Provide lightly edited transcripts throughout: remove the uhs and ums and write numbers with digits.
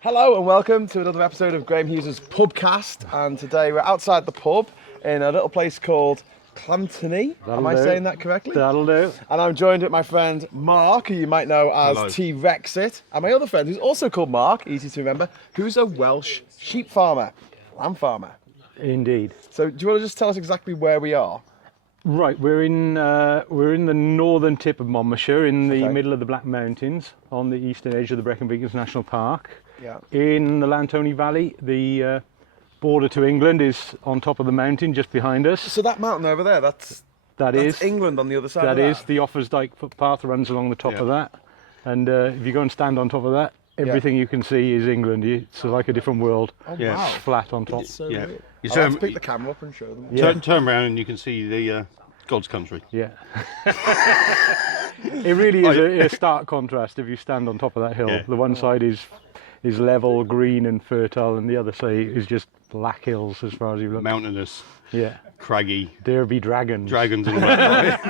Hello and welcome to another episode of Graham Hughes' PUBCAST, and today we're outside the pub in a little place called Llanthony. Am I saying that correctly? That'll do. And I'm joined with my friend Mark, who you might know as T-Rexit, and my other friend who's also called Mark, easy to remember, who's a Welsh sheep farmer, lamb farmer. Indeed. So do you want to just tell us exactly where we are? Right, we're in the northern tip of Monmouthshire, in the middle of the Black Mountains, on the eastern edge of the Brecon Beacons National Park. Yeah. In the Llanthony Valley, the border to England is on top of the mountain, just behind us. So that mountain over there, that's England on the other side of that? That is. The Offa's Dyke footpath runs along the top of that. And if you go and stand on top of that, everything you can see is England. It's like a different world. Oh, wow. It's flat on top. It's so weird. I'll have to pick the camera up and show them. Turn around and you can see the God's country. Yeah. It really is a stark contrast if you stand on top of that hill. Yeah. The one side is level, green and fertile, and the other side is just black hills as far as you look. Mountainous. Yeah. Craggy. There be dragons. Dragons and whatnot.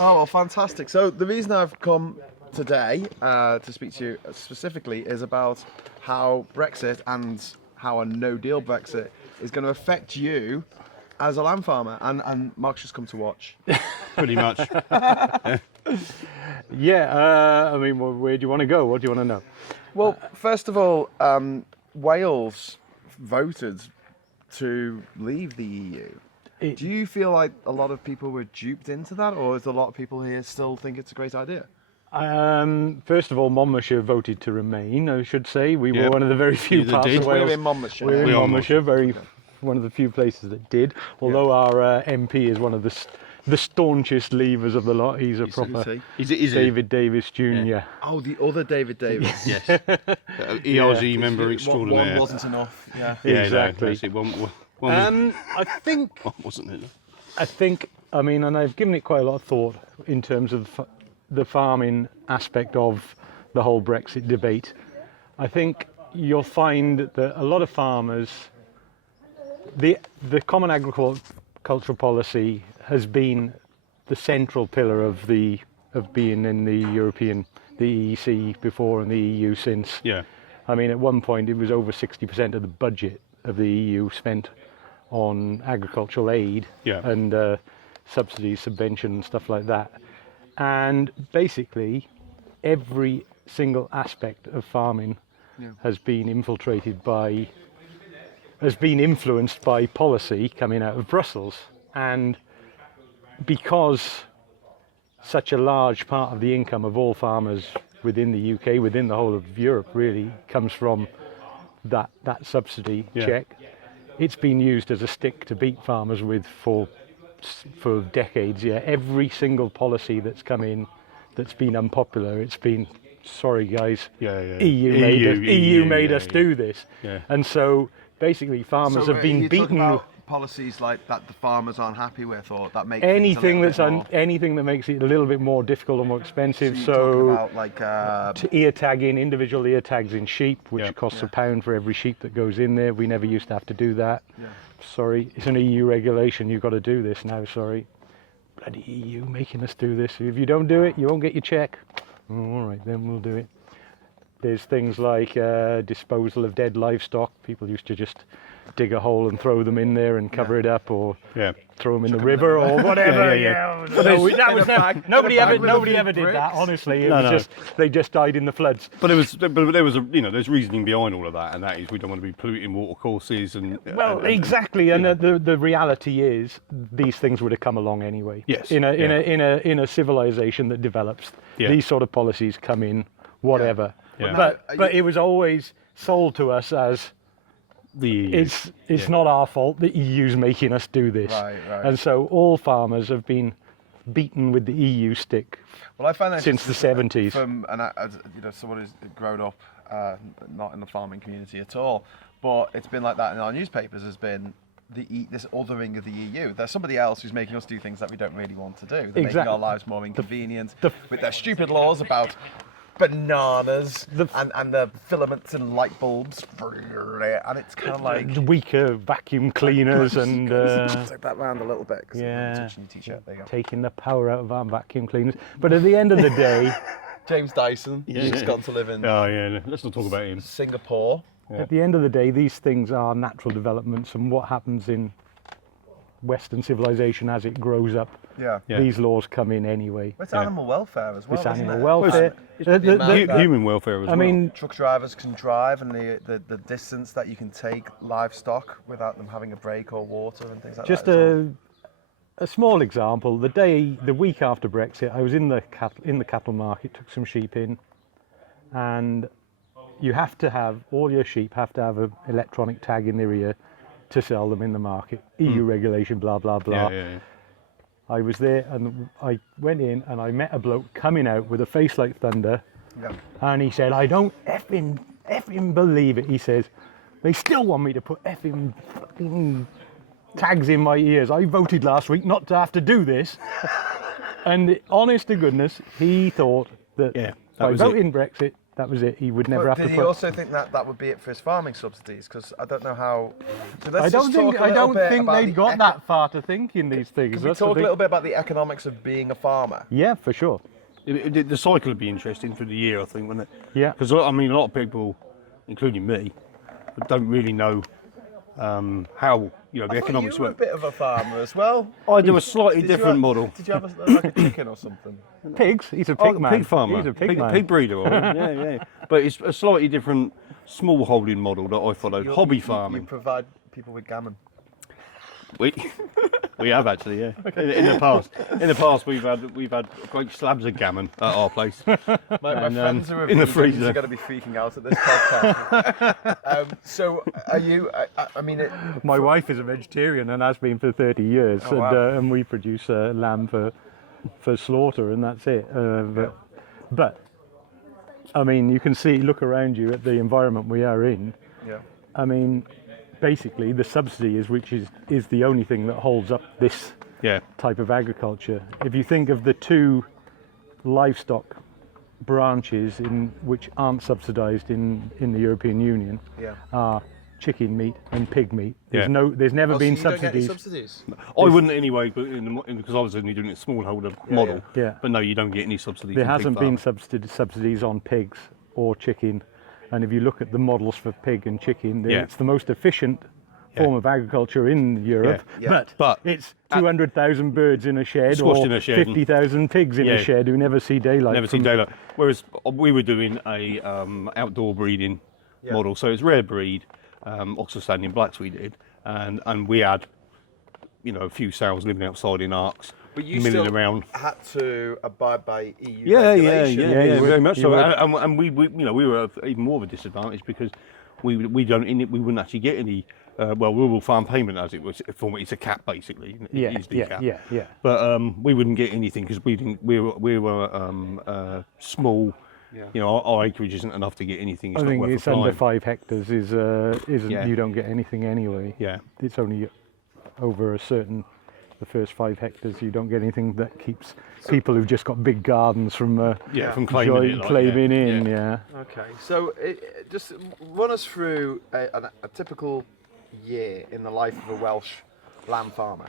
Oh, well, fantastic. So the reason I've come today to speak to you specifically is about how Brexit and how a no-deal Brexit is going to affect you as a lamb farmer, and Mark's just come to watch. Pretty much. Yeah, I mean, where do you want to go? What do you want to know? Well, first of all, Wales voted to leave the EU. Do you feel like a lot of people were duped into that, or is a lot of people here still think it's a great idea? First of all, Monmouthshire voted to remain, I should say. We were one of the very few parts of Wales. We're in Monmouthshire. We're in Monmouthshire, one of the few places that did. Although our MP is one of the staunchest leavers of the lot. He's a proper David Davis Jr. Yeah. Oh, the other David Davis. Yes. ERG member extraordinaire. One wasn't enough. Yeah. Exactly. No, I think. Wasn't it? I mean, and I've given it quite a lot of thought in terms of the farming aspect of the whole Brexit debate. I think you'll find that a lot of farmers, the common agricultural policy has been the central pillar of being in the EEC before and the EU since. Yeah. I mean, at one point it was over 60% of the budget of the EU spent on agricultural aid and subsidies, subvention and stuff like that. And basically every single aspect of farming has been infiltrated has been influenced by policy coming out of Brussels. And because such a large part of the income of all farmers within the UK, within the whole of Europe really, comes from that subsidy check, it's been used as a stick to beat farmers with for decades. Every single policy that's come in that's been unpopular, it's been, sorry guys, EU made us do this. And so basically farmers have been beaten. About policies like that the farmers aren't happy with, or that make anything that makes it a little bit more difficult or more expensive. So about like ear tagging, individual ear tags in sheep, which costs £1 for every sheep that goes in there. We never used to have to do that. Sorry, it's an EU regulation. You've got to do this now. Sorry, bloody EU making us do this. If you don't do it, you won't get your check. All right, then we'll do it. There's things like disposal of dead livestock. People used to just dig a hole and throw them in there and cover it up, or throw them in the river or whatever. Nobody ever did that. Honestly, it was just they just died in the floods. But there was there's reasoning behind all of that, and that is we don't want to be polluting watercourses and. Exactly, and the reality is these things would have come along anyway. Yes. In a civilization that develops, these sort of policies come in, whatever. But it was always sold to us as it's not our fault. The EU's making us do this. Right. And so all farmers have been beaten with the EU stick. Well, I find that since the 70s. From someone who's grown up not in the farming community at all, but it's been like that in our newspapers. Has been this othering of the EU. There's somebody else who's making us do things that we don't really want to do. They're making our lives more inconvenient with their stupid laws about bananas and the filaments and light bulbs, and it's kind of like weaker vacuum cleaners and take that round a little bit because I'm touching your t-shirt. There you go. Taking the power out of our vacuum cleaners. But at the end of the day, James Dyson, he's just gone to live in Oh yeah, let's not talk about him. Singapore. At the end of the day, these things are natural developments, and what happens in Western civilization as it grows up, Yeah. these laws come in anyway. It's animal welfare as well. It's isn't animal it? welfare. The amount that Human welfare as well. I mean, truck drivers can drive, and the distance that you can take livestock without them having a break or water and things like just that. a small example. The week after Brexit, I was in the cattle market, took some sheep in, and you have to have, all your sheep have to have an electronic tag in their ear to sell them in the market. EU regulation, blah, blah, blah. Yeah. I was there and I went in and I met a bloke coming out with a face like thunder. Yeah. And he said, I don't effing believe it. He says, they still want me to put effing fucking tags in my ears. I voted last week not to have to do this. And honest to goodness, he thought that by voting Brexit, that was it. He would never have to Did put. he also think that would be it for his farming subsidies? Because I don't know how. So I don't think they got that far to think in these things. Can we talk a little bit about the economics of being a farmer? Yeah, for sure. The cycle would be interesting for the year, I think, wouldn't it? Yeah. Because I mean, a lot of people, including me, don't really know how the economics you were work. a bit of a farmer as well. I do a slightly different model. Did you have like a chicken or something? Pigs. He's a pig man. Pig farmer. He's a pig man. Pig breeder. Yeah. But it's a slightly different small holding model that I followed. Hobby farming. You provide people with gammon. We have actually, yeah. In the past, we've had great slabs of gammon at our place. My friends who are in the vegans freezer are going to be freaking out at this podcast. So, are you? I mean, My wife is a vegetarian and has been for 30 years, Oh, wow. and we produce lamb for slaughter, and that's it. But I mean, you can look around you at the environment we are in. Yeah. I mean, basically, the subsidy is the only thing that holds up this type of agriculture. If you think of the two livestock branches which aren't subsidised in the European Union, are chicken meat and pig meat. There's never been so you don't get any subsidies. subsidies? I wouldn't anyway, but because I was only doing a smallholder model. Yeah. But no, you don't get any subsidies. There in pig hasn't been farming. subsidies on pigs or chicken, and if you look at the models for pig and chicken, it's the most efficient form of agriculture in Europe. Yeah. But it's 200,000 birds in a shed Squashed or in a shed 50,000 pigs in a shed who never see daylight. Never seen daylight. Whereas we were doing a outdoor breeding model, so it's rare breed, Oxford standing blacks we did, and we had a few sows living outside in arks. But you milling still around. had to abide by EU Yeah, regulation. very much so. would. And we we were even more of a disadvantage because we wouldn't actually get any rural farm payment as it was. It's a cap basically. It is the cap. Yeah. But we wouldn't get anything because we were small. Our acreage isn't enough to get anything. It's I not think worth it's applying. under 5 hectares isn't. Yeah. You don't get anything anyway. Yeah. It's only over the first 5 hectares. You don't get anything that keeps people who've just got big gardens from from claiming in. Yeah. Okay, so just run us through a typical year in the life of a Welsh lamb farmer.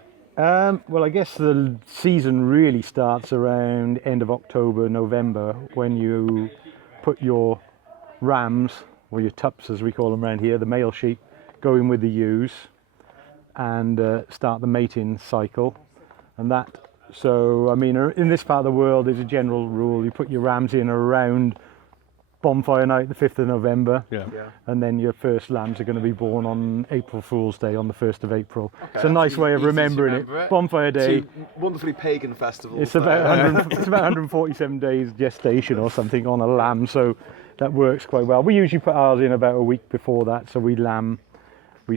Well, I guess the season really starts around end of October, November, when you put your rams, or your tups as we call them around here, the male sheep, go in with the ewes and start the mating cycle. And so I mean, in this part of the world, there's a general rule: you put your rams in around bonfire night, the 5th of November, and then your first lambs are going to be born on April Fool's Day, on the 1st of April. It's a nice way of remembering it. Bonfire Day. Wonderfully pagan festival. It's about 147 days gestation or something on a lamb, so that works quite well. We usually put ours in about a week before that, so we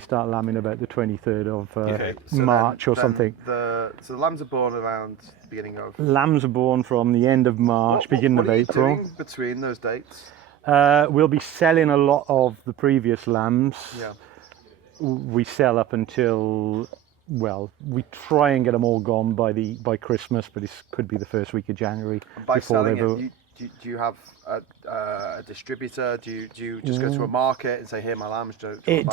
start lambing about the 23rd of March or something. So the lambs are born around the beginning of... Lambs are born from the end of March, beginning of April. What are you doing between those dates? We'll be selling a lot of the previous lambs. Yeah. We sell up until, we try and get them all gone by Christmas, but it could be the first week of January. And by selling it, do you have a distributor? Do you just go to a market and say, here, my lambs? It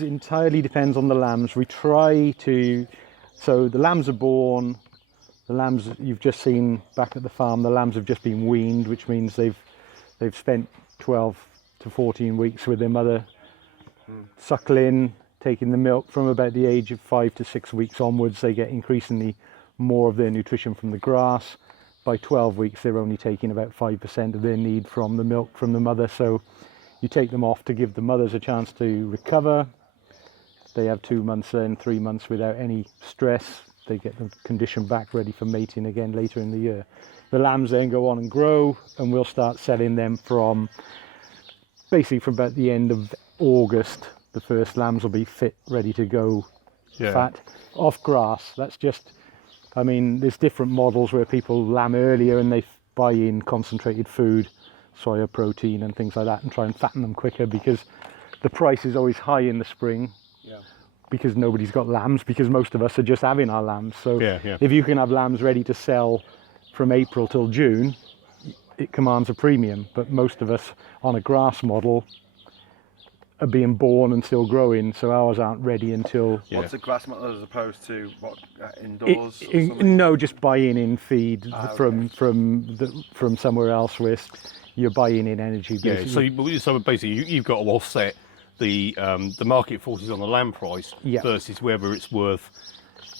entirely depends on the lambs. We try to, so the lambs are born, The lambs you've just seen back at the farm, the lambs have just been weaned, which means they've spent 12 to 14 weeks with their mother, suckling, taking the milk. From about the age of 5 to 6 weeks onwards, they get increasingly more of their nutrition from the grass. By 12 weeks, they're only taking about 5% of their need from the milk from the mother. So you take them off to give the mothers a chance to recover. They have 2 months then, 3 months without any stress. They get the condition back ready for mating again later in the year. The lambs then go on and grow, and we'll start selling them from basically from about the end of August. The first lambs will be fit, ready to go, fat, off grass. That's just, I mean, there's different models where people lamb earlier and they buy in concentrated food, soya protein and things like that, and try and fatten them quicker, because the price is always high in the spring. Because nobody's got lambs, because most of us are just having our lambs. So if you can have lambs ready to sell from April till June, it commands a premium. But most of us on a grass model are being born and still growing, so ours aren't ready until... What's a grass model as opposed to what, indoors? No, just buying in feed from somewhere else, where you're buying in energy. Basically. So basically you've got to offset the market forces on the lamb price versus whether it's worth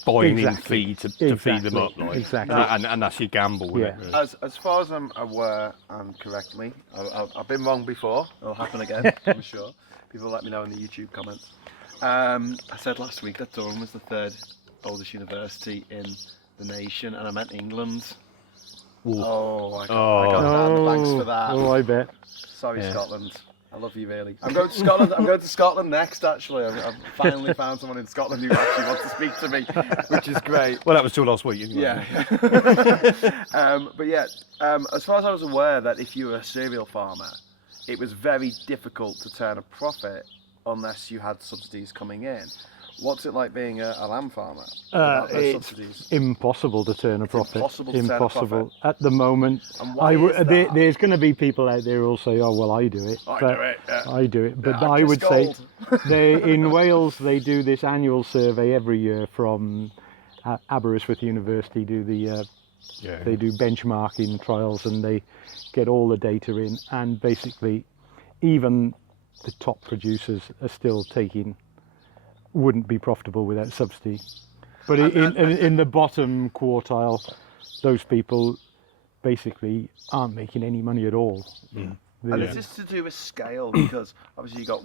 buying in feed to feed them up, like. And that's your gamble. Isn't it, really? As far as I'm aware, and correct me, I've been wrong before. It'll happen again, I'm sure. People let me know in the YouTube comments. I said last week that Durham was the 3rd oldest university in the nation, and I meant England. Ooh. I got down the banks for that. Oh, I bet. Sorry, Scotland. I love you, really. I'm going to Scotland. I'm going to Scotland next. Actually, I've finally found someone in Scotland who actually wants to speak to me, which is great. Well, that was till last week, anyway. But yeah, as far as I was aware, that if you were a cereal farmer, it was very difficult to turn a profit unless you had subsidies coming in. What's it like being a lamb farmer without those subsidies? Impossible to turn a profit. Impossible to turn a profit. At the moment. And why is that? There's going to be people out there who'll say, "Oh, well, I do it." I do it. But I would say, in Wales they do this annual survey every year from Aberystwyth University. They do benchmarking trials, and they get all the data in. And basically, even the top producers are still wouldn't be profitable without subsidy. But in the bottom quartile, those people basically aren't making any money at all. And is this to do with scale? Because obviously you've got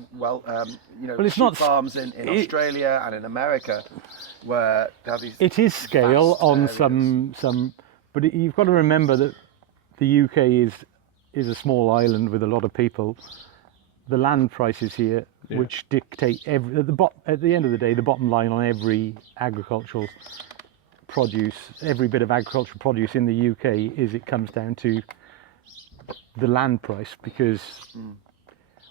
sheep farms in Australia and in America where they have these. It is scale on areas. some, but you've got to remember that the UK is a small island with a lot of people. The land prices here, which dictate at the end of the day, the bottom line on every agricultural produce, every bit of agricultural produce in the UK is it comes down to the land price, because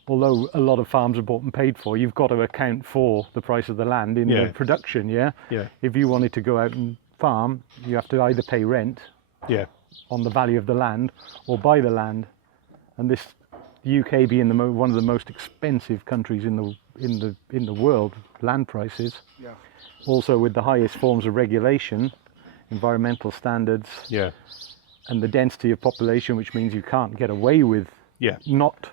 although a lot of farms are bought and paid for, you've got to account for the price of the land in the production. If you wanted to go out and farm, you have to either pay rent on the value of the land or buy the land, and this UK being one of the most expensive countries in the world, land prices, also with the highest forms of regulation, environmental standards, and the density of population, which means you can't get away with not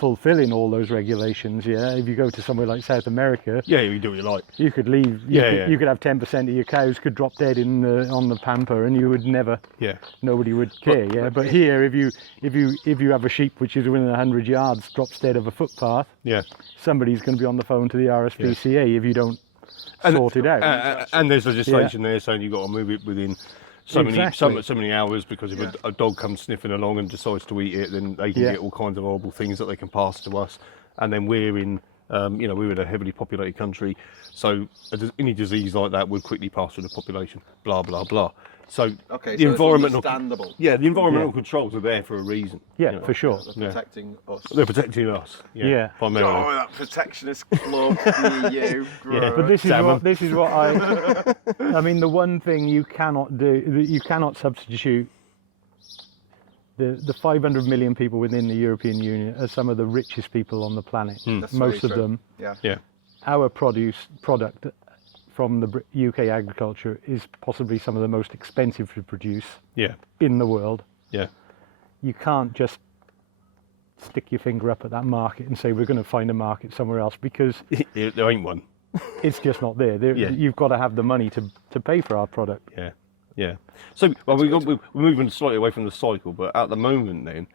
fulfilling all those regulations. If you go to somewhere like South America, you can do what you like. You could leave. You could have 10% of your cows could drop dead on the pampa, and you would never. Nobody would care. But here, if you have a sheep which is within 100 yards, drops dead of a footpath, somebody's going to be on the phone to the RSPCA if you don't sort it out. And there's legislation there saying you've got to move it within so many hours, because if a dog comes sniffing along and decides to eat it, then they can get all kinds of horrible things that they can pass to us. And then we're in a heavily populated country, so any disease like that would quickly pass through the population. Blah blah blah. So the environmental, the environmental controls are there for a reason. For sure. They're protecting us. They're protecting us. Primarily. Oh, that protectionist club, the EU. But this is what I mean, the one thing you cannot do, you cannot substitute. The 500 million people within the European Union are some of the richest people on the planet. Most of them. Yeah. Our product from the UK agriculture is possibly some of the most expensive to produce Yeah. in the world. Yeah. You can't just stick your finger up at that market and say we're going to find a market somewhere else, because There ain't one. it's just not there. Yeah. You've got to have the money to pay for our product. Yeah. Yeah. So we're moving slightly away from the cycle, but at the moment then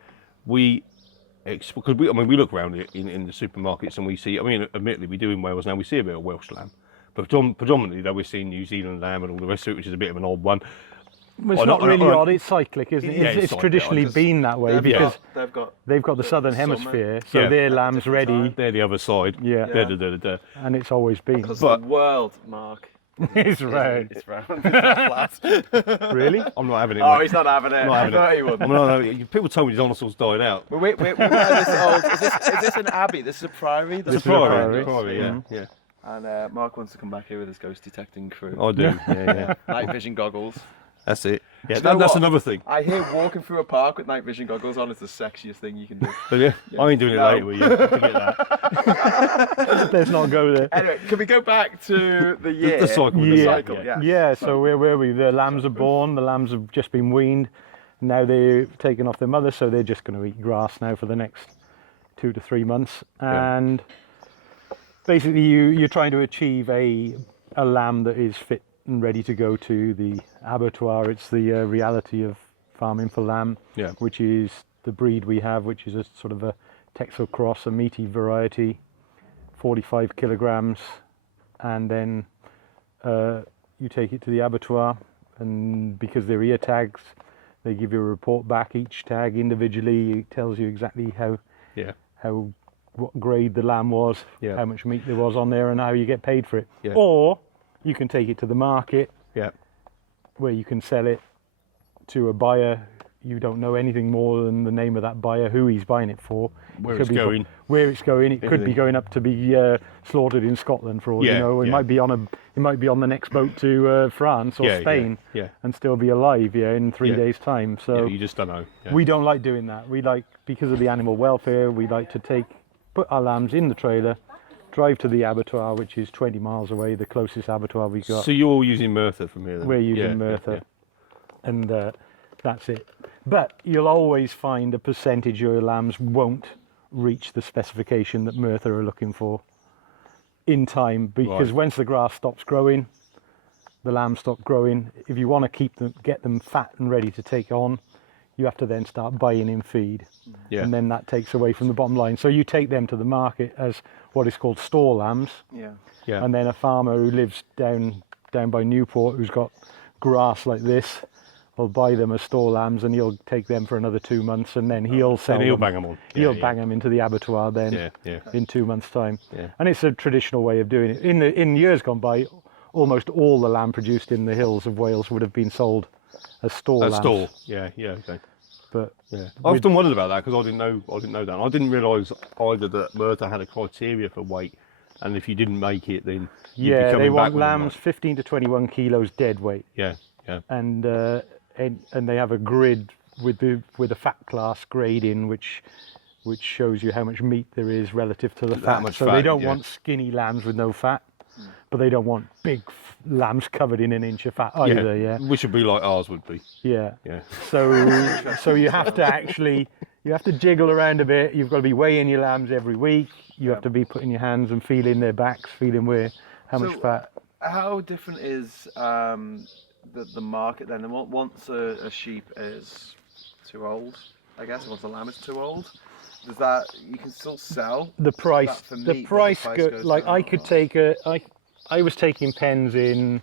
because we look around in the supermarkets and we see, I mean, admittedly we do in Wales now, we see a bit of Welsh lamb, but predominantly though we're seeing New Zealand lamb and all the rest of it, which is a bit of an odd one. Well, it's not really odd, it's cyclic, isn't it? Yeah, It's cyclic, traditionally been that way because they've got the southern summer. hemisphere, so their lamb's ready, They're the other side. Yeah. Da. and it's always been. Because the world, Mark. It's round. It's round. It's not flat. Really? I'm not having it. Oh, mate. he's not having it. I'm not having I thought it. he would. No, people told me dinosaurs died out. We're this old. Is this an abbey? This is a priory? This is a Priory, priory. yeah, Mhm. yeah. And Mark wants to come back here with his ghost detecting crew. I do. Yeah. Night vision goggles. That's it. Yeah, Do you know that's what? another thing. I hear walking through a park with night vision goggles on is the sexiest thing you can do. But yeah, I ain't doing it No. later with you. Forget that. Let's not go there. Anyway, can we go back to the year? The cycle. The Yeah. cycle, Yeah. Yeah, so where were we? The lambs are born, the lambs have just been weaned. Now they're taken off their mother, so they're just going to eat grass now for the next 2 to 3 months. Yeah. And basically you're trying to achieve a lamb that is fit and ready to go to the abattoir. It's the reality of farming for lamb, Yeah. which is the breed we have, which is a sort of a Texel cross, a meaty variety, 45 kilograms, and then you take it to the abattoir, and because they're ear tags, they give you a report back. Each tag individually, it tells you exactly what grade the lamb was, Yeah. how much meat there was on there, and how you get paid for it. Yeah. Or you can take it to the market, Yeah. where you can sell it to a buyer. You don't know anything more than the name of that buyer, who he's buying it for, Where It it's could be going. where it's going. It could be Everything. going up to be slaughtered in Scotland, for all you Yeah, know. It yeah. might be on the next boat to France or Yeah, Spain, yeah. and still be alive, in 3 Yeah. days' time. Yeah, So you just don't know. Yeah. we don't like doing that. We like, because of the animal welfare, we like to put our lambs in the trailer, drive to the abattoir, which is 20 miles away, the closest abattoir we got. So you're using Merthyr from here then? We're using Merthyr, and that's it. But you'll always find a percentage of your lambs won't reach the specification that Merthyr are looking for in time, because Right. once the grass stops growing, the lambs stop growing. If you want to get them fat and ready to take on, you have to then start buying in feed, Yeah. and then that takes away from the bottom line. So you take them to the market as what is called store lambs, Yeah. Yeah. and then a farmer who lives down by Newport, who's got grass like this, will buy them as store lambs, and he'll take them for another 2 months, and then he'll sell And he'll them. bang them on. He'll bang them into the abattoir then Yeah. in 2 months' time. Yeah. And it's a traditional way of doing it. In years gone by, almost all the lamb produced in the hills of Wales would have been sold as store That's lambs. store. Yeah. Okay. But Yeah. I often wondered about that because I didn't know that. I didn't realise either that Merthyr had a criteria for weight, and if you didn't make it, then you'd be yeah, coming they back want with lambs 15 to 21 kilos dead weight, Yeah. and they have a grid with a fat class grading which shows you how much meat there is relative to the fat. much So fat, they don't yeah. want skinny lambs with no fat, but they don't want big lambs covered in an inch of fat either. Yeah. Which would be like ours would be. Yeah. Yeah. So you have to jiggle around a bit. You've got to be weighing your lambs every week. You have to be putting your hands and feeling their backs, feeling how much fat. How different is the market then? And once a sheep is too old, I guess, once a lamb is too old, does that, you can still sell The price, that for meat, the but price, goes like down I or could not? take I was taking pens in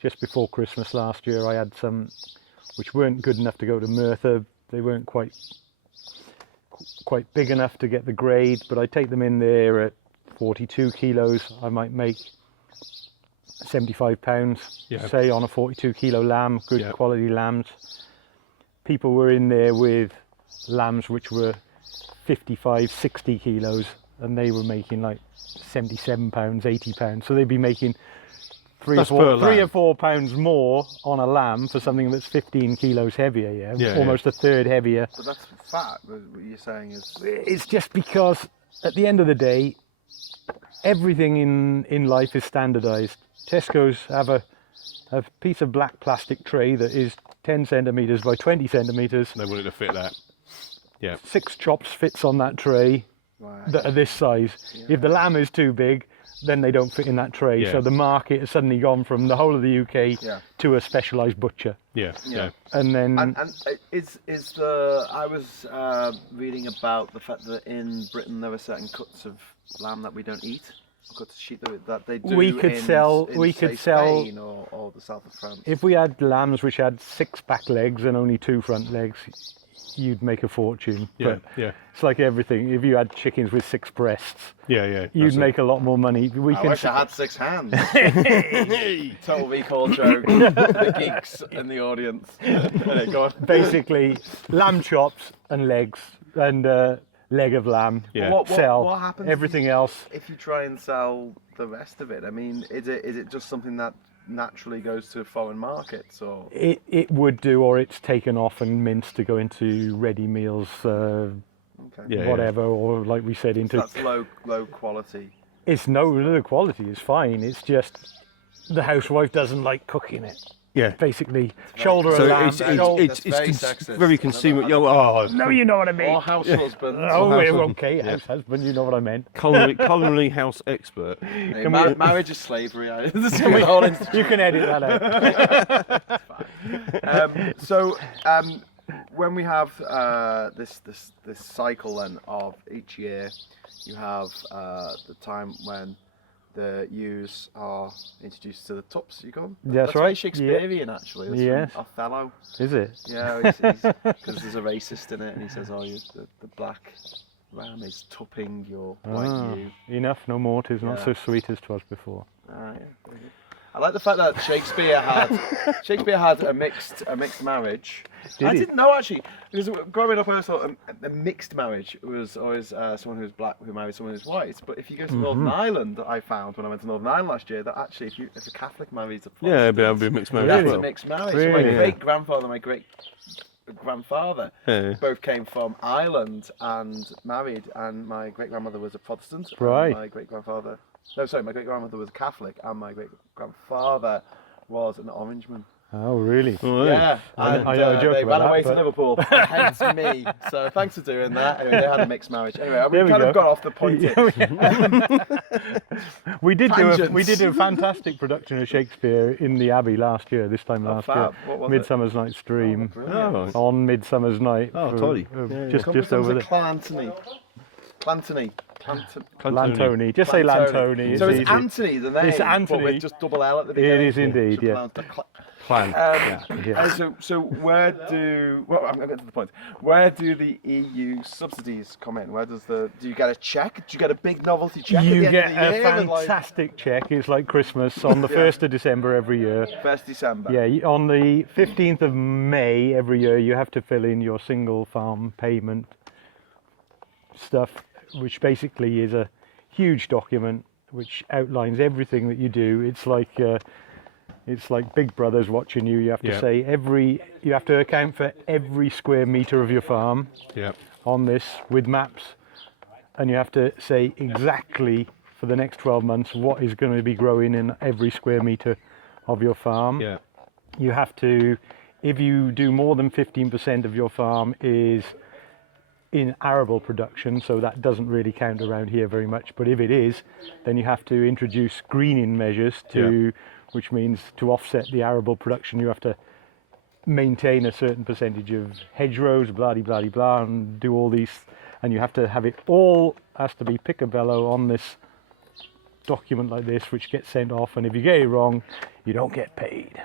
just before Christmas last year. I had some which weren't good enough to go to Merthyr. They weren't quite big enough to get the grade, but I take them in there at 42 kilos. I might make £75, Yeah. say, on a 42 kilo lamb, good Yeah. quality lambs. People were in there with lambs which were 55, 60 kilos, and they were making like £77, £80. So they'd be making three That's or per lamb. 4 pounds more on a lamb for something that's 15 kilos heavier, Yeah, almost a third heavier. But that's fat, what you're saying is... It's just because at the end of the day, everything in life is standardized. Tesco's have a piece of black plastic tray that is 10 centimetres by 20 centimetres. They wanted to fit that. Yeah. 6 chops fits on that tray that are this size. Yeah. If the lamb is too big, then they don't fit in that tray. Yeah. So the market has suddenly gone from the whole of the UK Yeah. to a specialised butcher. Yeah. Yeah. And then And is I was reading about the fact that in Britain there are certain cuts of lamb that we don't eat, cuts of sheep that they do. We could in, sell- in, we say, could sell- Spain or the south of France. if we had lambs which had 6 back legs and only 2 front legs, you'd make a fortune. Yeah. But Yeah. it's like everything. If you had chickens with 6 breasts, Yeah. Yeah. you'd make a lot more money. We I can wish I had 6 hands. Total recall joke. The geeks in the audience. Anyway, go on. basically lamb chops and legs and leg of lamb. Yeah. Sell What happens everything else. if you try and sell the rest of it? I mean, is it just something that naturally goes to foreign markets, or It would do, or it's taken off and minced to go into ready meals, okay. Yeah. whatever, or like we said, into. That's low quality. It's no, the quality is fine. It's just the housewife doesn't like cooking it. Yeah. Basically, shoulder So of lamb. it's shoulder- That's very sexist. very consumer. Oh, no, you know what I mean. Or house husband. Oh, house yeah, husband. okay, Yeah. house husband. You know what I meant. culinary house expert. Hey, marriage is slavery. This is the whole institute. You can edit that out. When we have this cycle then of each year, you have the time when the ewes are introduced to the tups. You gone? That's very right. Shakespearean, actually. That's Yes. from Othello. Is it? Yeah, because there's a racist in it, and he says, "Oh, the black ram is tupping your white ewe." Enough, no more. 'Tis not Yeah. so sweet as 'twas before. Yeah. Very good. I like the fact that Shakespeare had a mixed marriage. I didn't know, actually, because growing up I always thought a mixed marriage was always someone who was black who married someone who's white. But if you go to Northern Ireland, I found when I went to Northern Ireland last year that actually if a Catholic marries a Yeah, Protestant, but that would be a mixed marriage. that's as a well. mixed marriage. Really? So my Yeah. great grandfather, my great grandfather, Yeah. both came from Ireland and married, and my great grandmother was a Protestant. and Right. my great grandfather. No, sorry, my great grandmother was a Catholic, and my great grandfather was an Orangeman. Oh, really? Oh, Yeah, I and know a joke they about ran away that, to but- Liverpool, and hence me. So thanks for doing that. Anyway, they had a mixed marriage. Anyway, There we we kind of go. got off the point here. We did Tangents. do a fantastic production of Shakespeare in the Abbey last year. This time last year, fab. What was it? Midsummer's Night's Dream. Brilliant. Oh, On Midsummer's Night. Oh, totally. Just over the Llanthony. Llanthony. Just say Llanthony. So it's easy. Anthony, the name, It's Anthony. but with just double L at the beginning. is indeed, Triple yeah. L, the cl- plan. Yeah. So where do I'm going to get to the point. Where do the EU subsidies come in? Do you get a check? Do you get a big novelty check You at the get end of the a year? and, like, fantastic check. It's like Christmas on the 1st of December every year. 1st December. Yeah, on the 15th of May every year, you have to fill in your single farm payment stuff, which basically is a huge document which outlines everything that you do. It's like Big Brother's watching you. You have to Yeah. say you have to account for every square meter of your farm Yeah. on this with maps, and you have to say exactly for the next 12 months what is going to be growing in every square meter of your farm. Yeah. You have to, if you do more than 15% of your farm is in arable production, so that doesn't really count around here very much, but if it is, then you have to introduce greening measures which means to offset the arable production you have to maintain a certain percentage of hedgerows, blah blah blah, and do all these, and you have to have it all has to be picobello on this document like this, which gets sent off, and if you get it wrong, you don't get paid.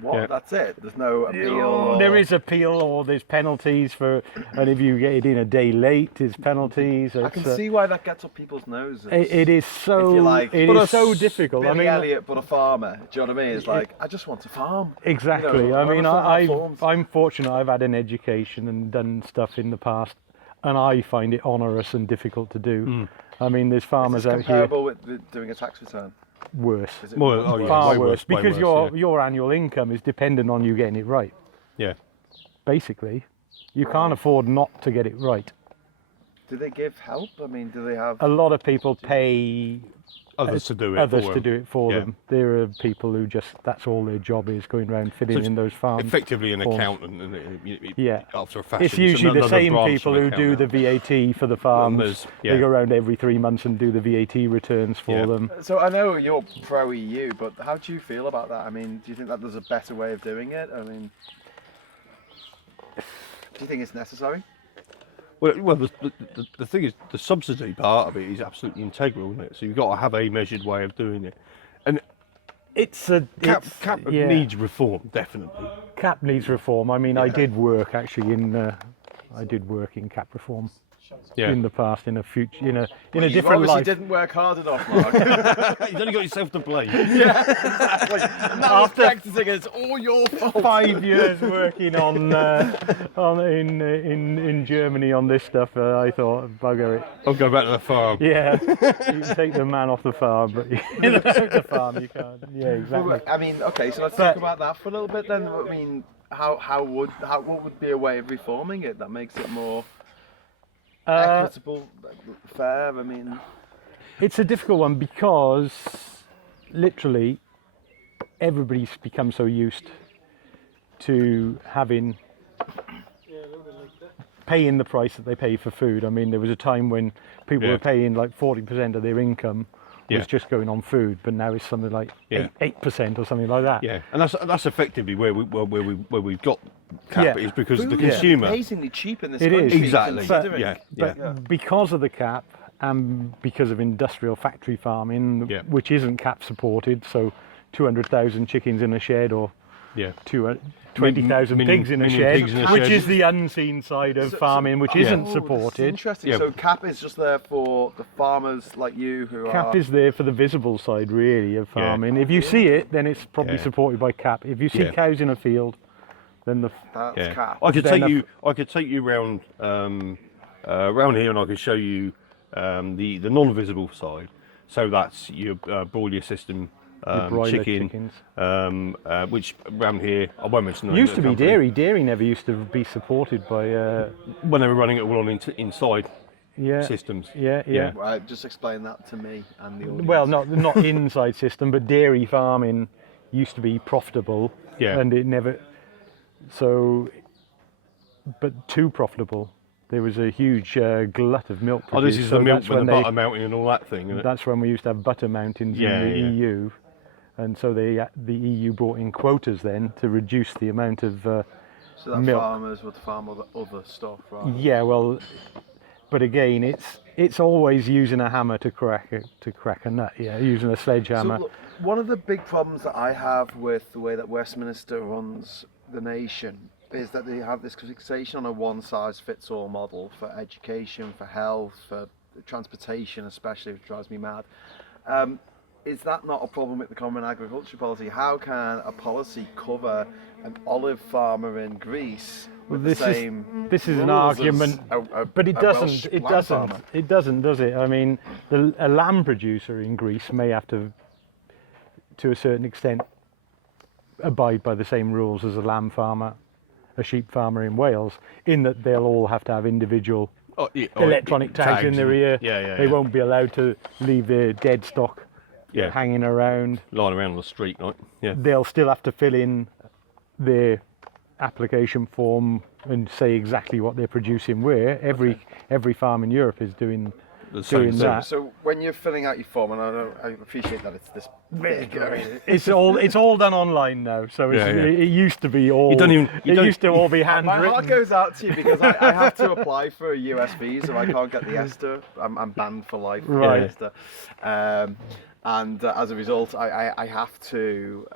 What? Yeah. That's it. There's no appeal. Oh, there is appeal, or there's penalties for, and if you get it in a day late, there's penalties. I can see why that gets up people's noses. It is so. If you like, it but is so difficult. Billy I mean, Elliot, but a farmer. Do you know what I mean? It's like, I just want to farm. exactly. You know, I mean, I forms. I'm fortunate. I've had an education and done stuff in the past, and I find it onerous and difficult to do. I mean, there's Is farmers this out here comparable with doing a tax return? worse, Is it Well, oh, yeah, far way worse, way because worse, your annual income is dependent on you getting it right. yeah. Basically, you can't afford not to get it right. do they give help? I mean, do they have... A lot of people pay others to do it for them. There are people who just, that's all their job is, going around filling in those farms. Effectively an forms. accountant, after a fashion. It's usually the same people who do the VAT for the farms. Yeah. They go around every 3 months and do the VAT returns for them. So I know you're pro-EU, but how do you feel about that? I mean, do you think that there's a better way of doing it? I mean, do you think it's necessary? Well, the thing is, the subsidy part of it is absolutely integral, isn't it? So you've got to have a measured way of doing it. And CAP needs reform, definitely. CAP needs reform. I mean, I did work actually in CAP reform in the past, in a future, in a different life. You didn't work hard enough, Mark. You've only got yourself to blame. Yeah, exactly. Now after practicing, it's all your fault. 5 years working in Germany on this stuff, I thought, bugger it. I'll go back to the farm. Yeah, you can take the man off the farm, but the farm you can't. Yeah, exactly. Well, I mean, okay, so let's talk about that for a little bit then. I mean, what would be a way of reforming it that makes it more equitable, fair? I mean, it's a difficult one because literally everybody's become so used to paying the price that they pay for food. I mean, there was a time when people were paying like 40% of their income was just going on food, but now it's something like 8% or something like that. Yeah, and that's effectively where we've got CAP is because food the consumer. is amazingly cheap in this It country. is. Exactly. But because of the CAP and because of industrial factory farming, which isn't CAP supported, so 200,000 chickens in a shed or 20,000 pigs in a shed, which is the unseen side of farming, which isn't supported. Interesting. So CAP is just there for the farmers like you who CAP is there for the visible side, really, of farming. If you see it, then it's probably supported by CAP. If you see cows in a field, then that's CAP. I could take you around here, and I could show you the non-visible side. So that's your broiler system. Chickens, which around here, I won't mention the name. Used to be dairy. Dairy never used to be supported by. When they were running it all on inside systems. Yeah. Well, just explain that to me and the audience. Well, not inside system, but dairy farming used to be profitable. Yeah. And it never. So, but too profitable. There was a huge glut of milk produced. Oh, this is the milk with the butter mountain and all that thing, isn't it? That's when we used to have butter mountains in the EU. And so the EU brought in quotas then to reduce the amount of so that milk. Farmers would farm other stuff, right? Yeah, well, but again, it's always using a hammer to crack a nut. Yeah, using a sledgehammer. So look, one of the big problems that I have with the way that Westminster runs the nation is that they have this fixation on a one-size-fits-all model for education, for health, for transportation, especially, which drives me mad. Is that not a problem with the Common Agriculture Policy? How can a policy cover an olive farmer in Greece with the same this is an rules argument, as but it doesn't. farmer? It doesn't, does it? I mean, a lamb producer in Greece may have to a certain extent, abide by the same rules as a lamb farmer, a sheep farmer in Wales, in that they'll all have to have individual electronic tags in their ear. They won't be allowed to leave their dead stock hanging around. Lying around on the street, like. Yeah. They'll still have to fill in their application form and say exactly what they're producing where. Every farm in Europe is doing that. So when you're filling out your form, and I appreciate that it's this big. It's all done online now. So it used to be all. It used to all be handwritten. My heart goes out to you because I have to apply for a US visa. I can't get the ESTA. I'm banned for life. Right. ESTA. And as a result, I have to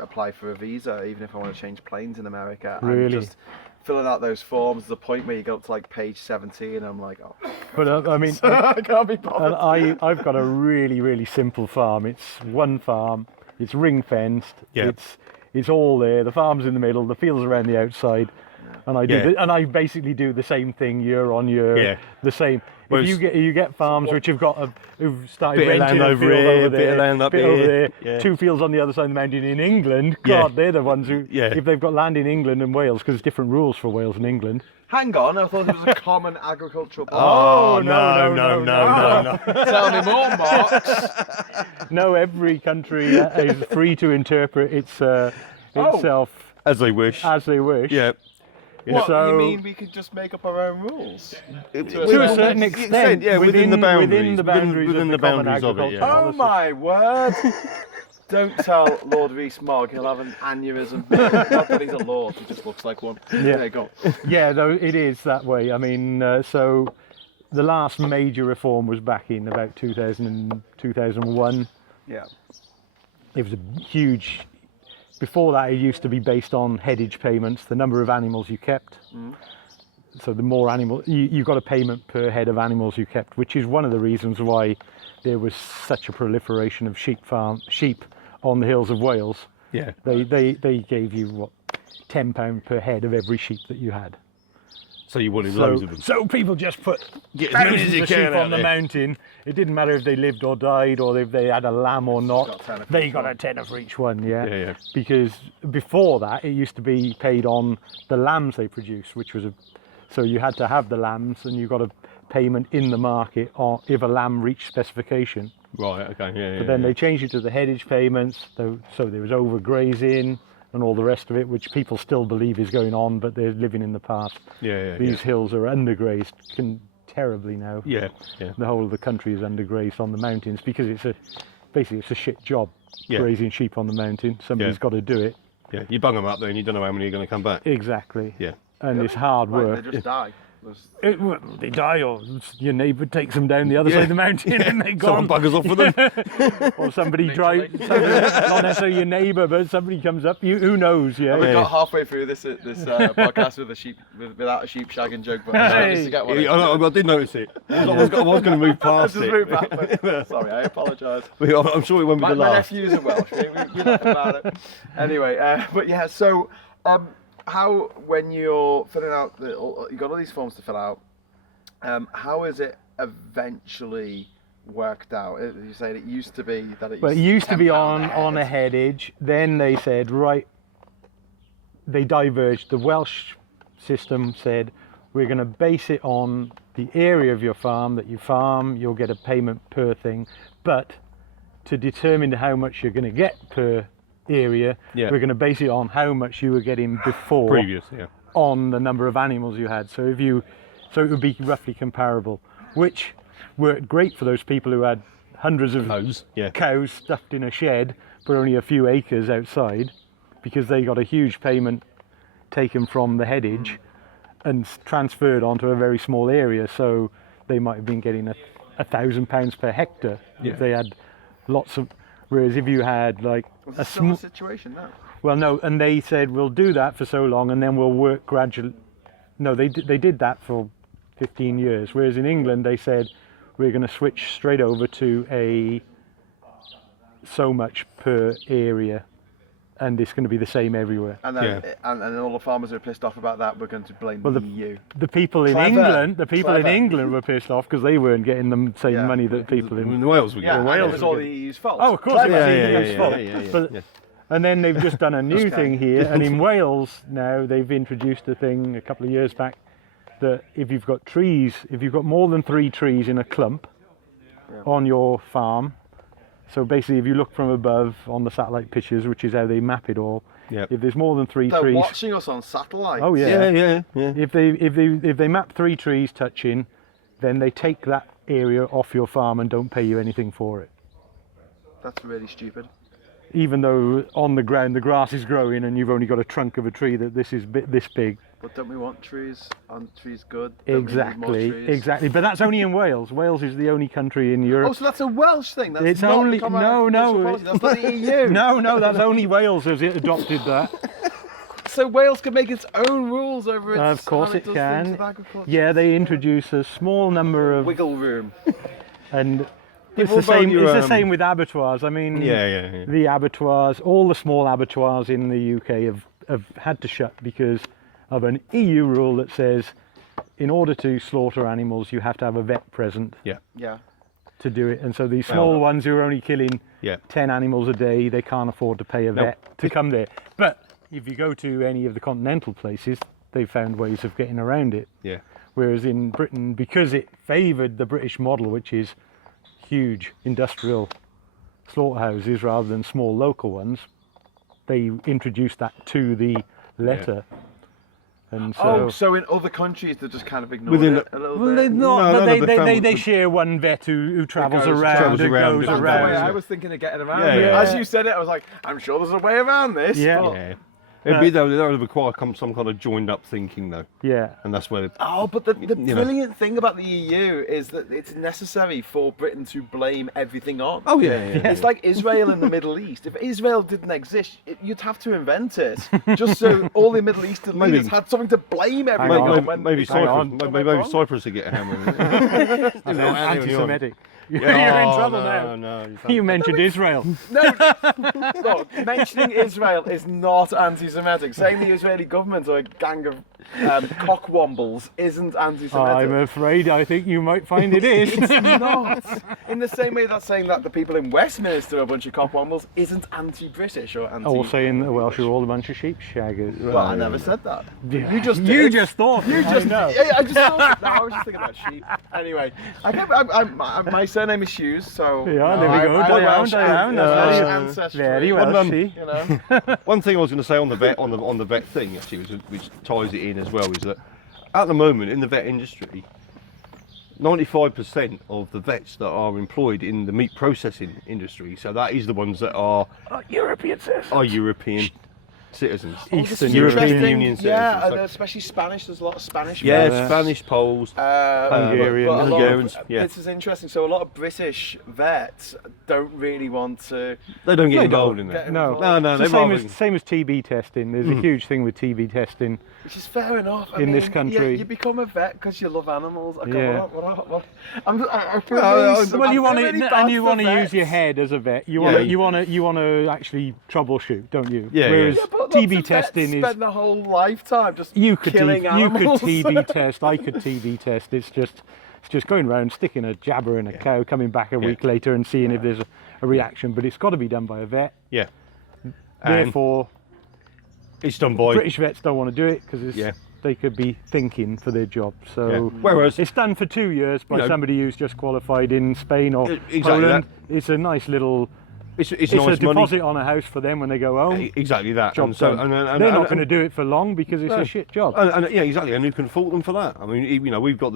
apply for a visa, even if I want to change planes in America. Really? And just filling out those forms, the point where you go up to like page 17, and I'm like, oh. But I mean, I can't be bothered. And I've got a really, really simple farm. It's one farm. It's ring fenced. Yeah. It's all there. The farm's in the middle. The field's around the outside. And I basically do the same thing year on year. Yeah. The same. Whereas, if you get farms which have who've started bit of renting land a over field here, over bit there, of land up bit over here. there, 2 fields on the other side of the mountain in England. God, they're the ones who, if they've got land in England and Wales, because it's different rules for Wales and England. Hang on, I thought it was a common agricultural block. Oh, no. Tell me more, Mark. No, every country is free to interpret itself As they wish. as they wish. Yeah. What, So- you mean we could just make up our own rules? To a certain extent, yeah, within the boundaries, within the boundaries, within of the the common boundaries of it, yeah. agricultural Oh policy. my word! Don't tell Lord Rees-Mogg, he'll have an aneurysm. Not that he's a lord, he just looks like one. Yeah. There you go. Yeah, no, it is that way. I mean, so the last major reform was back in about 2001. Yeah. It was a huge. Before that, it used to be based on headage payments, the number of animals you kept. So the more animals, you got a payment per head of animals you kept, which is one of the reasons why there was such a proliferation of sheep on the hills of Wales. Yeah. They gave you what, £10 per head of every sheep that you had. So you wanted loads of them. So people just put Get as many as thousands you of can sheep out on the there. mountain. It didn't matter if they lived or died, or if they had a lamb or not. got 10 for They each got one. a tenner for each one, yeah. Yeah, yeah. Because before that, it used to be paid on the lambs they produced, which was so you had to have the lambs, and you got a payment in the market if a lamb reached specification. Right, okay, yeah. But then they changed it to the headage payments, so there was overgrazing and all the rest of it, which people still believe is going on, but they're living in the past. Yeah. These hills are undergrazed terribly now. Yeah. The whole of the country is undergrazed on the mountains because basically it's a shit job Yeah. grazing sheep on the mountain. Somebody's Yeah. got to do it. Yeah. You bung them up there and you don't know how many are going to come back. Exactly. Yeah. And it's hard work. They just die. Well, they die, or your neighbour takes them down the other side of the mountain and they're Someone gone. buggers off with them. Or somebody drives, not necessarily your neighbour, but somebody comes up. Who knows? Yeah. We got halfway through this podcast with a sheep without a sheep shagging joke, but I managed to get one. I did notice it. I was going to move past Just it. move back, but sorry, I apologise. I'm sure it won't be My the last. nephews are Welsh. We laugh about it. Anyway, but yeah. So, how when you're filling out you got all these forms to fill out. How is it eventually worked out? You say it used to be that it. Well, it used to be £10 on a headage. Then they said, right, they diverged. The Welsh system said, we're going to base it on the area of your farm that you farm. You'll get a payment per thing. But to determine how much you're going to get per area, we're going to base it on how much you were getting before. Previous, yeah. On the number of animals you had. So it would be roughly comparable, which worked great for those people who had hundreds of cows stuffed in a shed for only a few acres outside, because they got a huge payment taken from the headage and transferred onto a very small area. So they might have been getting £1,000 per hectare if they had lots of. Whereas if you had like a small situation now. Well, no, and they said we'll do that for so long, and then we'll work gradually. No, they did that for 15 years. Whereas in England, they said we're going to switch straight over to so much per area, and it's going to be the same everywhere. And then, and all the farmers who are pissed off about that, we're going to blame the EU. The people in England, in England were pissed off because they weren't getting the same money that people in Wales were getting. Wales was all the EU's fault. Oh, of course, it was Yeah, the EU's fault. yeah. And then they've just done a new thing here, and in Wales now they've introduced a thing a couple of years back that if you've got more than 3 trees in a clump on your farm, so basically if you look from above on the satellite pictures, which is how they map it all, if there's more than 3 They're trees, watching us on satellite. oh yeah, Yeah. if they map 3 trees touching, then they take that area off your farm and don't pay you anything for it. That's really stupid. Even though on the ground the grass is growing and you've only got a trunk of a tree that this big. But don't we want trees? Aren't trees good? Don't we need more trees? Exactly. But that's only in Wales. Wales is the only country in Europe. Oh, so that's a Welsh thing. That's It's not only- the common no, agricultural no, policy. That's not the EU. No, that's only Wales has adopted that. So Wales can make its own rules over its. Of course how it does can. things of agriculture. Yeah, they introduce a small number of, Wiggle room. and it's What the about same. your, It's the same with abattoirs. I mean, Yeah. the abattoirs, all the small abattoirs in the UK have had to shut because of an EU rule that says in order to slaughter animals you have to have a vet present Yeah. to do it. And so these small ones who are only killing 10 animals a day, they can't afford to pay a vet to come there. But if you go to any of the continental places, they found ways of getting around it. Yeah. Whereas in Britain, because it favoured the British model, which is huge industrial slaughterhouses rather than small local ones, they introduced that to the letter. And so in other countries they just kind of ignored it a little well, bit. they share one vet who travels around. That's the way I was thinking of getting around it. Yeah. As you said it, I was like, I'm sure there's a way around this. Yeah. but- Yeah. That would require some kind of joined up thinking though. Yeah. And that's where. Oh, but the brilliant thing about the EU is that it's necessary for Britain to blame everything on. Oh yeah. It's like Israel in the Middle East. If Israel didn't exist, you'd have to invent it, just so all the Middle Eastern leaders had something to blame everyone on. Maybe Cyprus would get a hammer. Anti-Semitic. You're in trouble now. You mentioned Israel. No, look, mentioning Israel is not anti-Semitic. Saying the Israeli government are a gang of cockwombles isn't anti-Semitic. I'm afraid I think you might find it is. It's not. In the same way that saying that the people in Westminster are a bunch of cockwombles isn't anti-British or anti. Or saying the Welsh are all a bunch of sheep shaggers. Well, I never said that. Yeah. You just thought. You just know. I just thought. No, I was just thinking about sheep. Anyway, my surname is Hughes, so Yeah, there we go. Welsh ancestry. Very Welsh. You know. One thing I was going to say on the vet thing actually, which ties it in as well, is that at the moment in the vet industry, 95% of the vets that are employed in the meat processing industry, so that is the ones that are European citizens. Are European citizens, Eastern European Interesting. Union citizens. Yeah, and So- especially Spanish. There's a lot of Spanish. yeah, vets. Spanish, Poles. Hungarian, but a lot of- Hungarians, yeah. This is interesting. So a lot of British vets don't really want to. They don't get They involved don't. in that. No, No, It's the they're same as TB testing. There's a huge thing with TB testing. Which is fair enough. I In mean, this country. yeah, you become a vet because you love animals. I go, Yeah. what? I feel Well, really, Well, you want really to, bad and you for want to use vets. your head as a vet. You Yeah. want to actually troubleshoot, don't you? Yeah, yeah. Whereas Yeah, but lots TB of vets testing is spend their whole lifetime just you could killing animals. TB test. I could TB test. It's just going around sticking a jabber in a cow, coming back a week later and seeing if there's a reaction. But it's got to be done by a vet. Yeah. And Therefore, it's done by British vets don't want to do it because Yeah. they could be thinking for their job. So Yeah. Whereas it's done for 2 years by You know- somebody who's just qualified in Spain or Exactly Poland. It's a nice little. it's It's nice a deposit money. on a house for them when they go home. Exactly that. Job And so, done. and They're not going to do it for long because it's a shit job. And yeah, exactly. And who can fault them for that? I mean, you know, we've got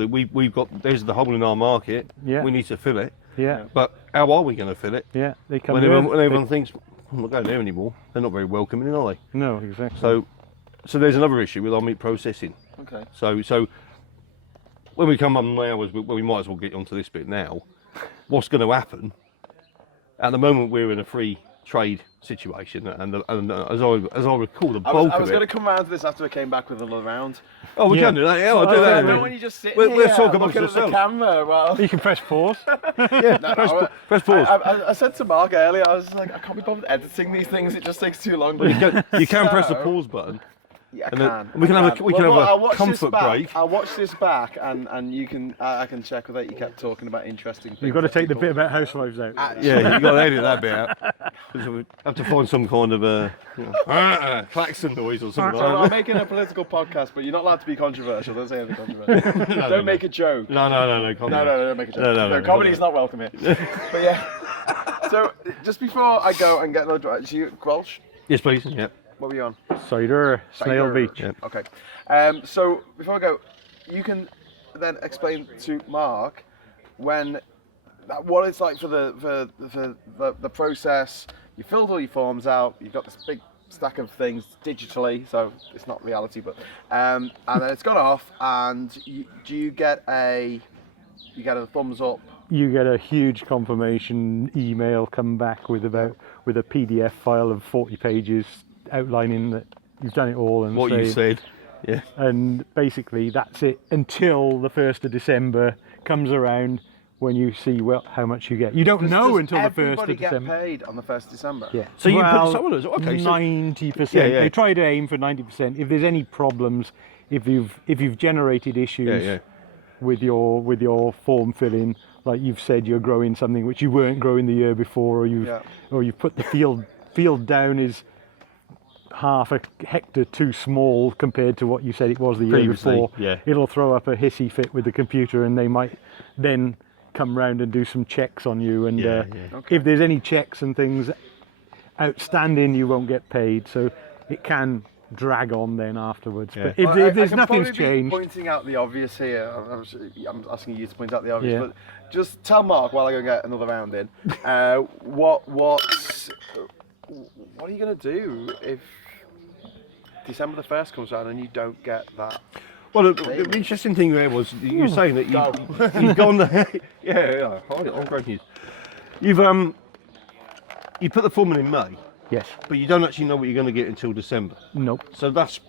there's the hole in our market. Yeah. We need to fill it. Yeah, But how are we going to fill it yeah. They come when here. everyone thinks I'm not going there anymore? They're not very welcoming, are they? No, exactly. So there's another issue with our meat processing. Okay. So when we come on now, we might as well get onto this bit now. What's going to happen? At the moment, we're in a free trade situation, and as I recall, the I bulk was of going it. to come around to this after I came back with another round. Oh, we Yeah. can do that. Yeah, I'll do that. No, when you just sit We'll here talk amongst looking at the ourselves. camera, well, You can press pause. Press pause. I said to Mark earlier, I was like, I can't be bothered editing these things. It just takes too long. You can press the So- pause button. Yeah, I And then can. we can I have a I'll watch this comfort back. break. I'll watch this back, and you can. I can check that you kept talking about interesting things. You've got to that take the people- bit about housewives out. Yeah, you got to edit that bit out. 'Cause we have to find some kind of klaxon noise or something So I'm like that. making a political podcast, but you're not allowed to be controversial. Don't say anything controversial. Don't make a joke. No, No, don't make a joke. No, Comedy is not welcome here. But yeah. So just before I go and get another, you Welsh? Yes, please. Yeah. What were you on? Cider, Snail Cider. Beach. Yeah. Okay. So before I go, you can then explain to Mark what it's like for the process. You filled all your forms out. You've got this big stack of things digitally, so it's not reality, but and then it's gone off. And do you get a thumbs up? You get a huge confirmation email come back with a PDF file of 40 pages outlining that you've done it all and What you said. Yeah. and basically that's it until the 1st of December comes around when you see how much you get. You don't know Does until the 1st everybody of get December. paid on the 1st of December? Yeah. So you well, put okay. So 90%. Yeah, yeah. They try to aim for 90%. If there's any problems, if you've generated issues yeah. with your form filling, like you've said you're growing something which you weren't growing the year before, or you've put the field down is half a hectare too small compared to what you said it was the year Previously, before, yeah. it'll throw up a hissy fit with the computer, and they might then come round and do some checks on you. And if there's any checks and things outstanding, you won't get paid. So it can drag on then afterwards. Yeah. But if there's I nothing's can probably be changed, pointing out the obvious here. I'm asking you to point out the obvious, Yeah. but just tell Mark while I go get another round in. What are you going to do if December the 1st comes around and you don't get that? Well, the interesting thing there was you were saying that you've gone there. Yeah, I'm great news. You put the form in May, yes, but you don't actually know what you're going to get until December. nope. So that's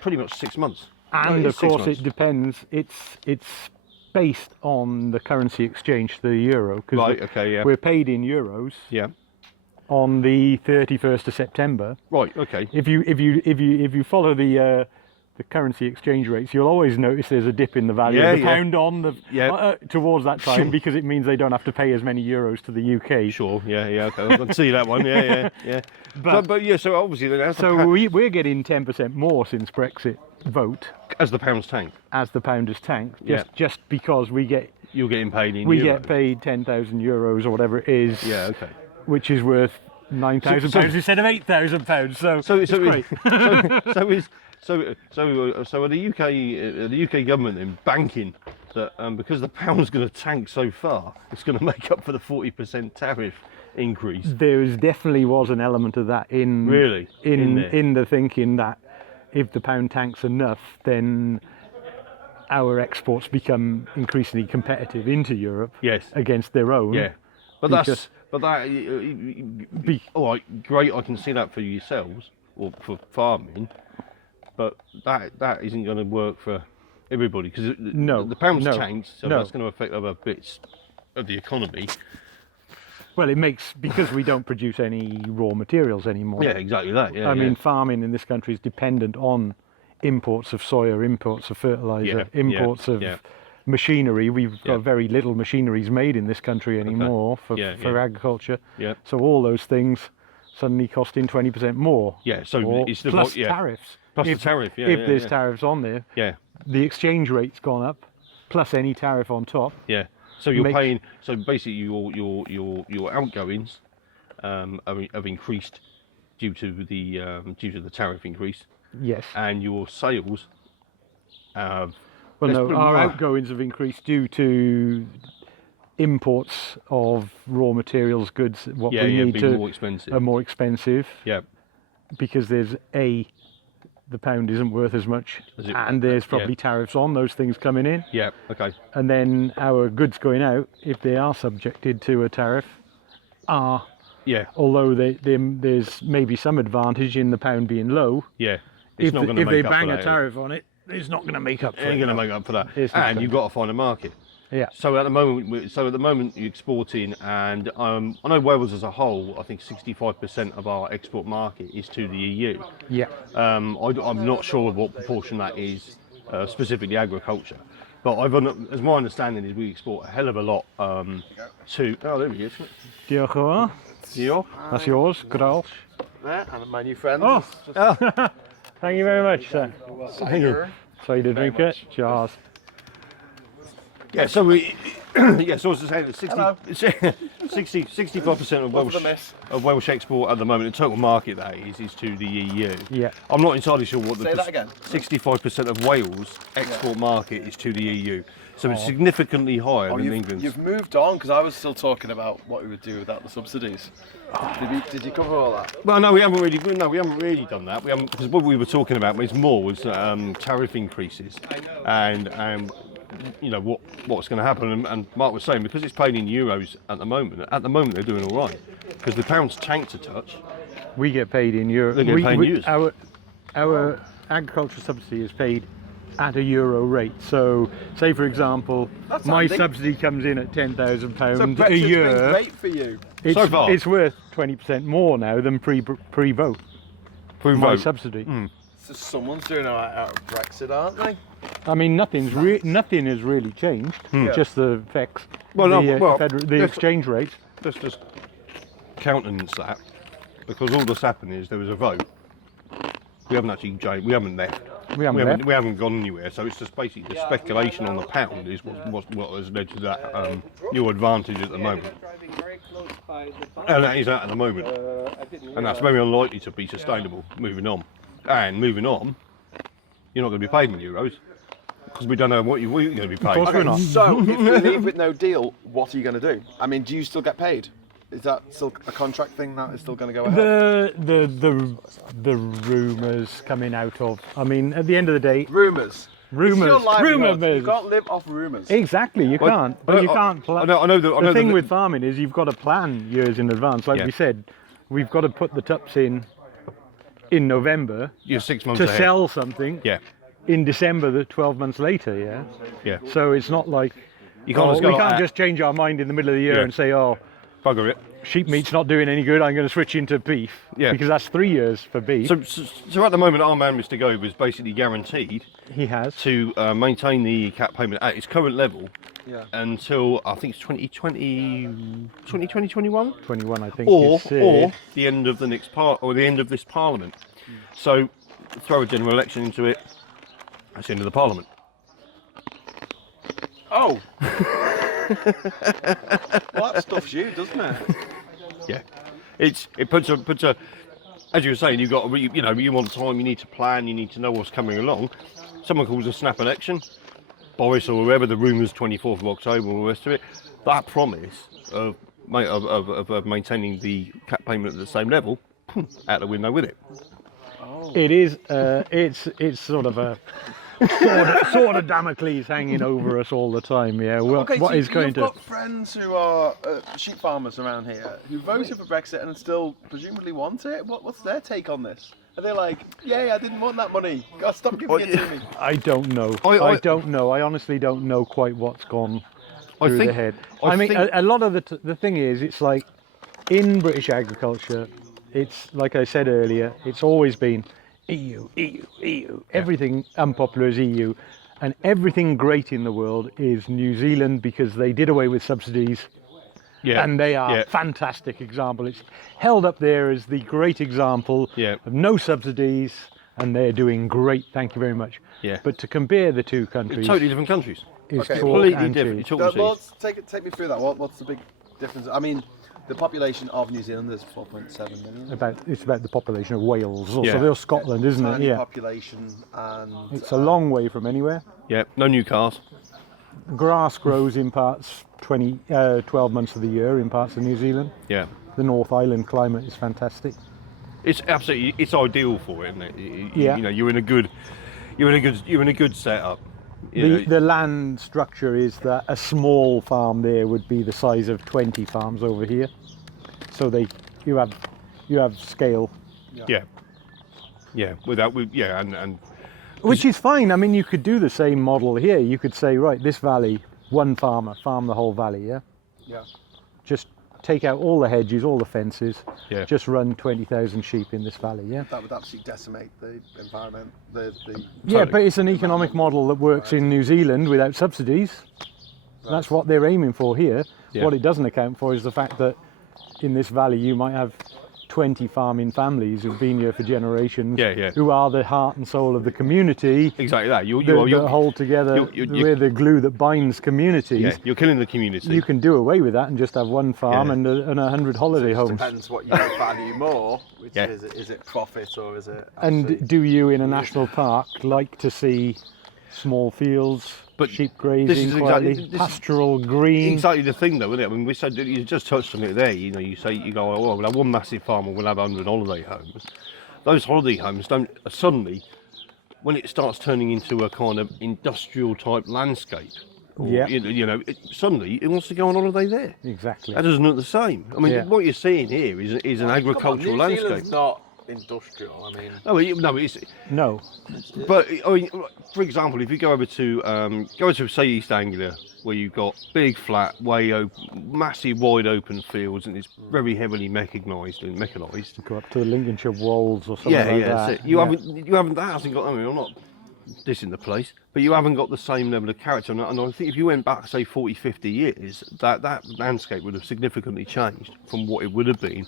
pretty much 6 months. And No, of it's 6 course, months. it depends. It's based on the currency exchange to the euro, because Right. Okay. Yeah. we're paid in euros Yeah. on the 31st of September. Right. Okay. If you follow the currency exchange rates, you'll always notice there's a dip in the value of the pound on the towards that time, because it means they don't have to pay as many euros to the UK. Sure. Yeah. Okay. I can see that one. Yeah. But yeah. So obviously, then We're getting 10% more since Brexit vote as the pound's tank, as the pound has tanked, Yeah. just because we get you're getting paid in euros. get paid 10,000 euros or whatever it is. Yeah. Okay. Which is worth £9,000 So- instead of £8,000. So It's great. great. So are the UK government then banking that because the pound's going to tank so far, it's going to make up for the 40% tariff increase? There definitely was an element of that in Really? in the thinking that if the pound tanks enough, then our exports become increasingly competitive into Europe Yes. against their own. Yeah. But Because- all right, great. I can see that for yourselves or for farming, but that isn't going to work for everybody because the pound's tanked, so that's going to affect other bits of the economy. Well, it makes, because we don't produce any raw materials anymore. Yeah, exactly that. Yeah. I mean, farming in this country is dependent on imports of soya, imports of fertilizer, imports of machinery. We've got very little machineries made in this country anymore for agriculture. Yeah. So all those things suddenly costing 20% more. Yeah. So Or it's plus tariffs. Plus if, the tariff. Yeah. if there's tariffs on there, the exchange rate's gone up, plus any tariff on top. Yeah. So you're paying. So basically, your outgoings have increased due to the tariff increase. Yes. And your sales have. Well, no, our outgoings have increased due to imports of raw materials, goods. What we need being more expensive. are more expensive. Yeah. Because the pound isn't worth as much, and there's probably tariffs on those things coming in. Yeah. Okay. And then our goods going out, if they are subjected to a tariff, are. Yeah. Although there's maybe some advantage in the pound being low. Yeah. If they bang a tariff on it, it's not going to make up for it. It ain't going to make up for that. And you've got to find a market. Yeah. So at the moment you're exporting, and I know Wales as a whole, I think 65% of our export market is to the EU. Yeah. I'm not sure what proportion that is, specifically agriculture, but as my understanding is we export a hell of a lot to. Oh, there he is. Diolch yn fawr. Diolch. That's yours, Grol. There, and my new friend. Oh. Thank you very much, sir. Thank you. Sorry to drink it. Cheers. Yeah, so so as I say, 65% of Welsh export at the moment, the total market that is to the EU. Yeah. I'm not entirely sure what Say that again. 65% of Wales export market is to the EU. So it's significantly higher than England's. You've moved on, because I was still talking about what we would do without the subsidies. Did you cover all that? Well, no, we haven't really done that. We haven't, because what we were talking about was tariff increases, and you know what's going to happen. And Mark was saying, because it's paid in euros at the moment they're doing all right, because the pound's tanked a touch. We get paid in euros. They get paid in euros. Our agricultural subsidy is paid at a euro rate. So, say for example, my subsidy comes in at £10,000 a year. Been great for you. So far. It's worth 20% more now than pre-vote. My subsidy. So someone's doing all right out of Brexit, aren't they? I mean, nothing has really changed. Just the effects. The exchange rate. Let's just countenance that, because all that's happened is there was a vote, We haven't actually changed. We haven't left. We haven't gone anywhere. So it's just basically the speculation on the pound is what has led to that your advantage at the moment. And that is that at the moment. And that's very unlikely to be sustainable moving on. And moving on, you're not going to be paid in euros because we don't know what you're going to be paid. Of course we're not. So, if we leave with no deal, what are you going to do? I mean, do you still get paid? Is that still a contract thing that is still going to go ahead? The rumours coming out of. I mean, at the end of the day, Rumours. rumours. You can't live off rumours. Exactly, you Well, can't. But you can't plan. I know the thing with farming is you've got to plan years in advance. Like Yeah. we said, we've got to put the tups in November you're 6 months to ahead. sell something Yeah, in December, 12 months later. Yeah. yeah. So it's not like You can't just go we like can't that. just change our mind in the middle of the year Yeah. and say, oh, Bugger it. sheep meat's not doing any good, I'm going to switch into beef. Yeah. Because that's 3 years for beef. So at the moment, our man, Mr. Gove, is basically guaranteed He has. to maintain the cap payment at its current level Yeah. until I think it's 2021, 21, I think. or it's, the end of the next the end of this Parliament. So throw a general election into it. That's the end of the Parliament. Oh! Well, that stuffs you, doesn't it? Yeah, it puts a as you were saying, you want time, you need to plan, you need to know what's coming along. Someone calls a snap election, Boris or whoever, the rumours 24th of October, all the rest of it. That promise of maintaining the cap payment at the same level, out the window with it. It is. It's sort of a sort of Damocles hanging over us all the time. Yeah. What Okay, is so going you've to? got friends who are sheep farmers around here who voted for Brexit and still presumably want it. What's their take on this? Are they like, yay, I didn't want that money. God, stop giving it to me. I don't know. I don't know. I honestly don't know quite what's gone through the head. I mean, a lot of the thing is, it's like in British agriculture, it's like I said earlier, it's always been EU, EU, EU. Everything unpopular is EU, and everything great in the world is New Zealand because they did away with subsidies. Yeah, And they are a fantastic example. It's held up there as the great example of no subsidies, and they're doing great. Thank you very much. Yeah. But to compare the two countries, Totally different countries. is Okay. chalk Completely and different. cheese. Chalk and Well, cheese. take me through that. What's the big difference? I mean, the population of New Zealand is 4.7 million. It's about the population of Wales, or Yeah. so they're Scotland, isn't it? Tiny Yeah. population, and It's a long way from anywhere. Yeah, no new cars. Grass grows in parts 12 months of the year in parts of New Zealand. Yeah. The North Island climate is fantastic. It's absolutely, it's ideal for it, isn't it? Yeah. You know, you're in a good setup. The land structure is that a small farm there would be the size of 20 farms over here. So you have scale. Yeah. Yeah. And Which is fine. I mean, you could do the same model here. You could say, right, this valley, one farmer, farm the whole valley, yeah? yeah. Just take out all the hedges, all the fences, Yeah. just run 20,000 sheep in this valley, yeah? That would absolutely decimate the environment. Yeah, but it's an economic model that works in New Zealand without subsidies. That's what they're aiming for here. Yeah. What it doesn't account for is the fact that in this valley you might have 20 farming families who've been here for generations, who are the heart and soul of the community. exactly that. That hold together, we're the glue that binds communities. Yeah, you're killing the community. You can do away with that and just have one farm and 100 holiday homes. Depends what you value more. Which is it profit or is it? And do you in a national park like to see small fields, But sheep this is grazing quietly, exactly- this is pastoral green? Exactly the thing, though, isn't it? I mean, we said you just touched on it there. You know, you go, oh, we'll have one massive farm, or we'll have 100 holiday homes. Those holiday homes don't suddenly, when it starts turning into a kind of industrial type landscape. Or, suddenly it wants to go on holiday there. Exactly. That doesn't look the same. I mean, what you're seeing here is an agricultural New landscape. Zealand's not industrial. I mean, No. But I mean, for example, if you go over to say East Anglia, where you've got big, flat, massive, wide open fields, and it's very heavily mechanised. Go up to the Lincolnshire Wolds or something like that. So that hasn't got. I mean, I'm not dissing the place, but you haven't got the same level of character. And I think if you went back, say, 40, 50 years, that landscape would have significantly changed from what it would have been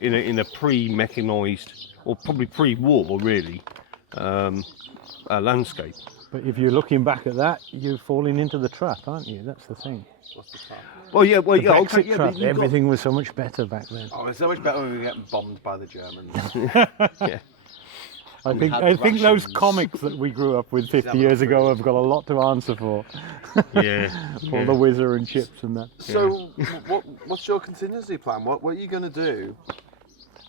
in a pre-mechanised or probably pre-war really, landscape. But if you're looking back at that, you're falling into the trap, aren't you? That's the thing. What's the plan? Well, yeah, well, The yeah, Brexit okay, yeah, trap. but you've Everything was so much better back then. Oh, it's so much better when we were getting bombed by the Germans. yeah. I think those comics that we grew up with 50 years ago have got a lot to answer for. Yeah. All the whizzer and chips and that. So, what's your contingency plan? What are you going to do?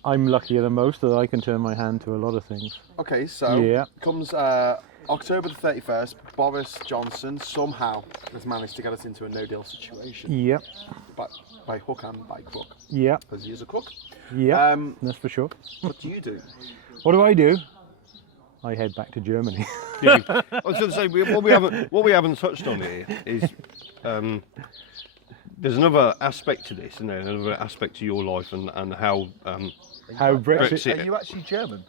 I'm luckier than most that I can turn my hand to a lot of things. Okay, so Yeah. comes October the 31st, Boris Johnson somehow has managed to get us into a no-deal situation. Yep. By hook and by crook. Yep. Because he is a crook. Yep. That's for sure. What do you do? What do? I head back to Germany. Yeah. I was going to say what we haven't touched on here is there's another aspect to this, isn't there? Another aspect to your life and how How Brexit? Are you actually German?